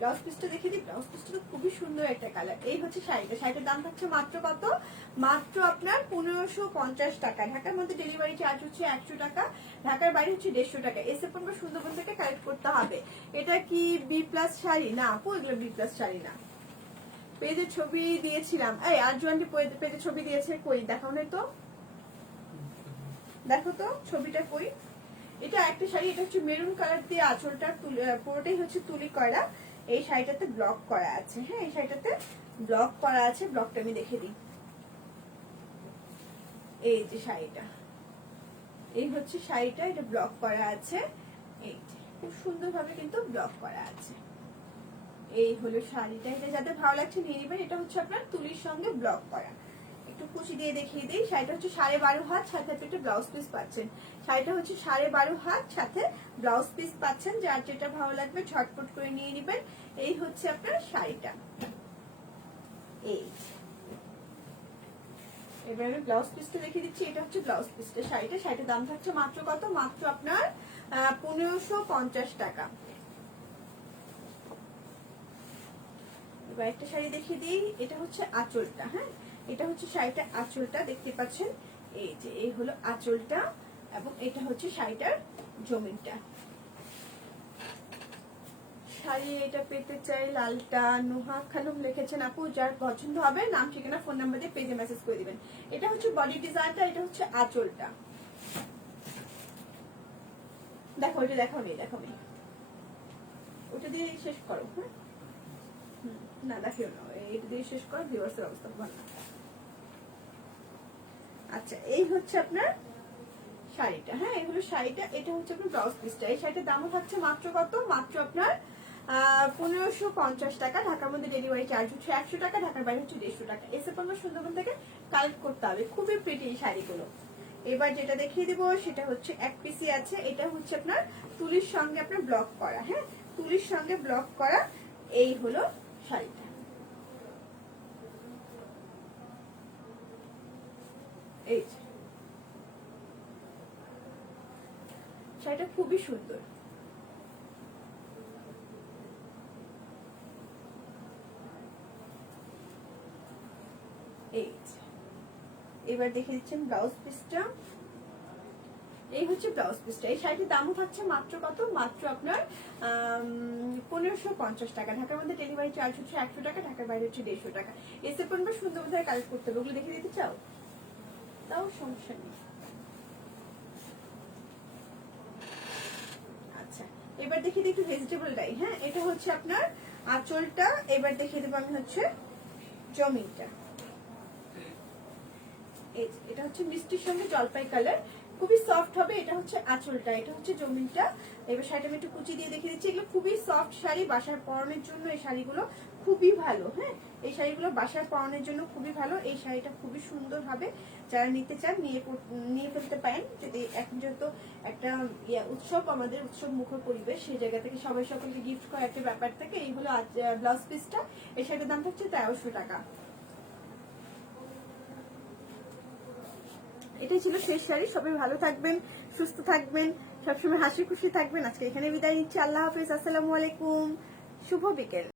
ব্লাউজ পিসটা দেখে দিই, ব্লাউজ পিসটা তো খুবই সুন্দর একটা কালার। এই হচ্ছে শাড়িটা, শাড়িটার দাম থাকছে মাত্র কত? মাত্র আপনার 1550 টাকা। ঢাকার মধ্যে ডেলিভারি চার্জ হচ্ছে 100 টাকা, ঢাকার বাইরে হচ্ছে 150 টাকা। এসে পড়বে সুন্দরবন থেকে কালেক্ট করতে হবে। এটা কি বি প্লাস শাড়ি? না আপু, এগুলো বি প্লাস শাড়ি না। পেজে ছবি দিয়েছিলাম, এই আরজুয়ানটি পেজে ছবি দিয়েছে, কই দেখাও না তো, দেখো তো ছবিটা কই। এটা একটা শাড়ি, এটা হচ্ছে মেরুন কালার দিয়ে আঁচলটা পুরোটাই হচ্ছে তুলি করা। এই শাড়িটাতে ব্লক করা আছে, হ্যাঁ এই শাড়িটাতে ব্লক করা আছে। ব্লকটা আমি দেখে দিই। এই যে শাড়িটা, এই হচ্ছে শাড়িটা, এটা ব্লক করা আছে। এই যে খুব সুন্দর ভাবে কিন্তু ব্লক করা আছে। এই হলো শাড়িটা, এটা যাদের ভালো লাগছে নিয়ে নেবেন। এটা হচ্ছে আপনার তুলির সঙ্গে ব্লক করা। একটু কুচি দিয়ে দেখিয়ে দিই। শাড়িটা হচ্ছে 12.5 হাত, সাথে আপনি একটা ব্লাউজ পিস পাচ্ছেন। শাড়িটা হচ্ছে 12.5 হাত, সাথে ব্লাউজ পিস পাচ্ছেন। যার যেটা ভালো লাগবে ঝটপট করে নিয়ে নেবেন। এই হচ্ছে আপনার শাড়িটা। এই এবার আমি ব্লাউজ পিসটা দেখিয়ে দিচ্ছি। এটা হচ্ছে ব্লাউজ পিসটা, শাড়িটার দাম থাকছে মাত্র কত? মাত্র আপনার 1550 টাকা। এবার একটা শাড়ি দেখিয়ে দিই। এটা হচ্ছে আঁচলটা, হ্যাঁ এটা হচ্ছে শাড়িটার আঁচলটা, দেখতে পাচ্ছেন। এই যে এই হলো আঁচলটা, এবং এটা হচ্ছে শাড়িটার জমিনটা। শাড়ি এটা পেতে চাই লালটা। নুহা খানম লিখেছেন, আপু যার পছন্দ হবে নাম ঠিকানা ফোন নাম্বার দিয়ে পেজে মেসেজ করে দিবেন। এটা হচ্ছে বডি ডিজাইনটা, এটা হচ্ছে আঁচলটা। দেখো ওইটা দেখাও নেই, দেখো নেই, ওটা দিয়ে শেষ করো। হ্যাঁ না দেখিও না, এটা দিয়ে শেষ করো, ভিউয়ার্সের অবস্থা ভালো না। আচ্ছা এই হচ্ছে আপনার শাড়িটা, হ্যাঁ এই হলো শাড়িটা। এটা হচ্ছে আপনার ব্লাউজ পিসটা। এই শাড়িটার দামও থাকছে মাত্র কত? মাত্র আপনার 1550 টাকা। ঢাকার মধ্যে ডেলিভারি চার্জ হচ্ছে 100 টাকা, ঢাকার বাইরে হচ্ছে 150 টাকা। এসে পড়বে সুন্দরবন থেকে কালেক্ট করতে হবে। খুবই প্রিটি এই শাড়িগুলো। এবার যেটা দেখিয়ে দিব সেটা হচ্ছে এক পিসি আছে। এটা হচ্ছে আপনার তুলির সঙ্গে আপনার ব্লক করা, হ্যাঁ তুলির সঙ্গে ব্লক করা। এই হলো শাড়িটা। এই শাড়িটা খুবই সুন্দর। এবার দেখে দিচ্ছেন ব্লাউজ পিসটা। এই হচ্ছে ব্লাউজ পিসটা। এই শাড়িটির দামও থাকছে মাত্র কত? মাত্র আপনার 1550 টাকা। ঢাকার মধ্যে ডেলিভারি চার্জ হচ্ছে 100 টাকা, ঢাকার বাইরে হচ্ছে 150 টাকা। এসে পড়বে সুন্দরবন থেকে কালেক্ট করতে হবে। ওগুলো দেখে দিতে চাও? তাও সমস্যা নেই। আচ্ছা এবার দেখিয়ে দিই একটু ভেজিটেবল ডাই। হ্যাঁ এটা হচ্ছে আপনার আঁচলটা। এবার দেখিয়ে দেবো আমি হচ্ছে জমিনটা। এটা হচ্ছে মিষ্টির সঙ্গে জলপাই কালার, খুবই সফট হবে। এটা হচ্ছে আঁচলটা, এটা হচ্ছে জমিনটা। এবার শাড়িটা আমি একটু কুচি দিয়ে দেখিয়ে দিচ্ছি। এগুলো খুবই সফট শাড়ি, বাসার পরনের জন্য এই শাড়িগুলো খুবই ভালো। হ্যাঁ, এই শাড়িগুলো বাসায় পরানোর জন্য খুবই ভালো। এই শাড়িটা খুবই সুন্দর হবে, যারা নিতে চান নিয়ে ফেলতে পারেন। যদি এখন যেহেতু একটা উৎসব, আমাদের উৎসব মুখর পরিবেশ, সেই জায়গা থেকে সবাই সকলকে গিফট করার একটা ব্যাপার থাকে। এই হলো ব্লাউজ পিসটা। এই শাড়ির দাম হচ্ছে 1300 টাকা। এটাই ছিল শেষ শাড়ি। সবাই ভালো থাকবেন, সুস্থ থাকবেন, সবসময় হাসি খুশি থাকবেন। আজকে এখানে বিদায় নিচ্ছি। আল্লাহ হাফিজ, আসসালামু আলাইকুম, শুভ বিকেল।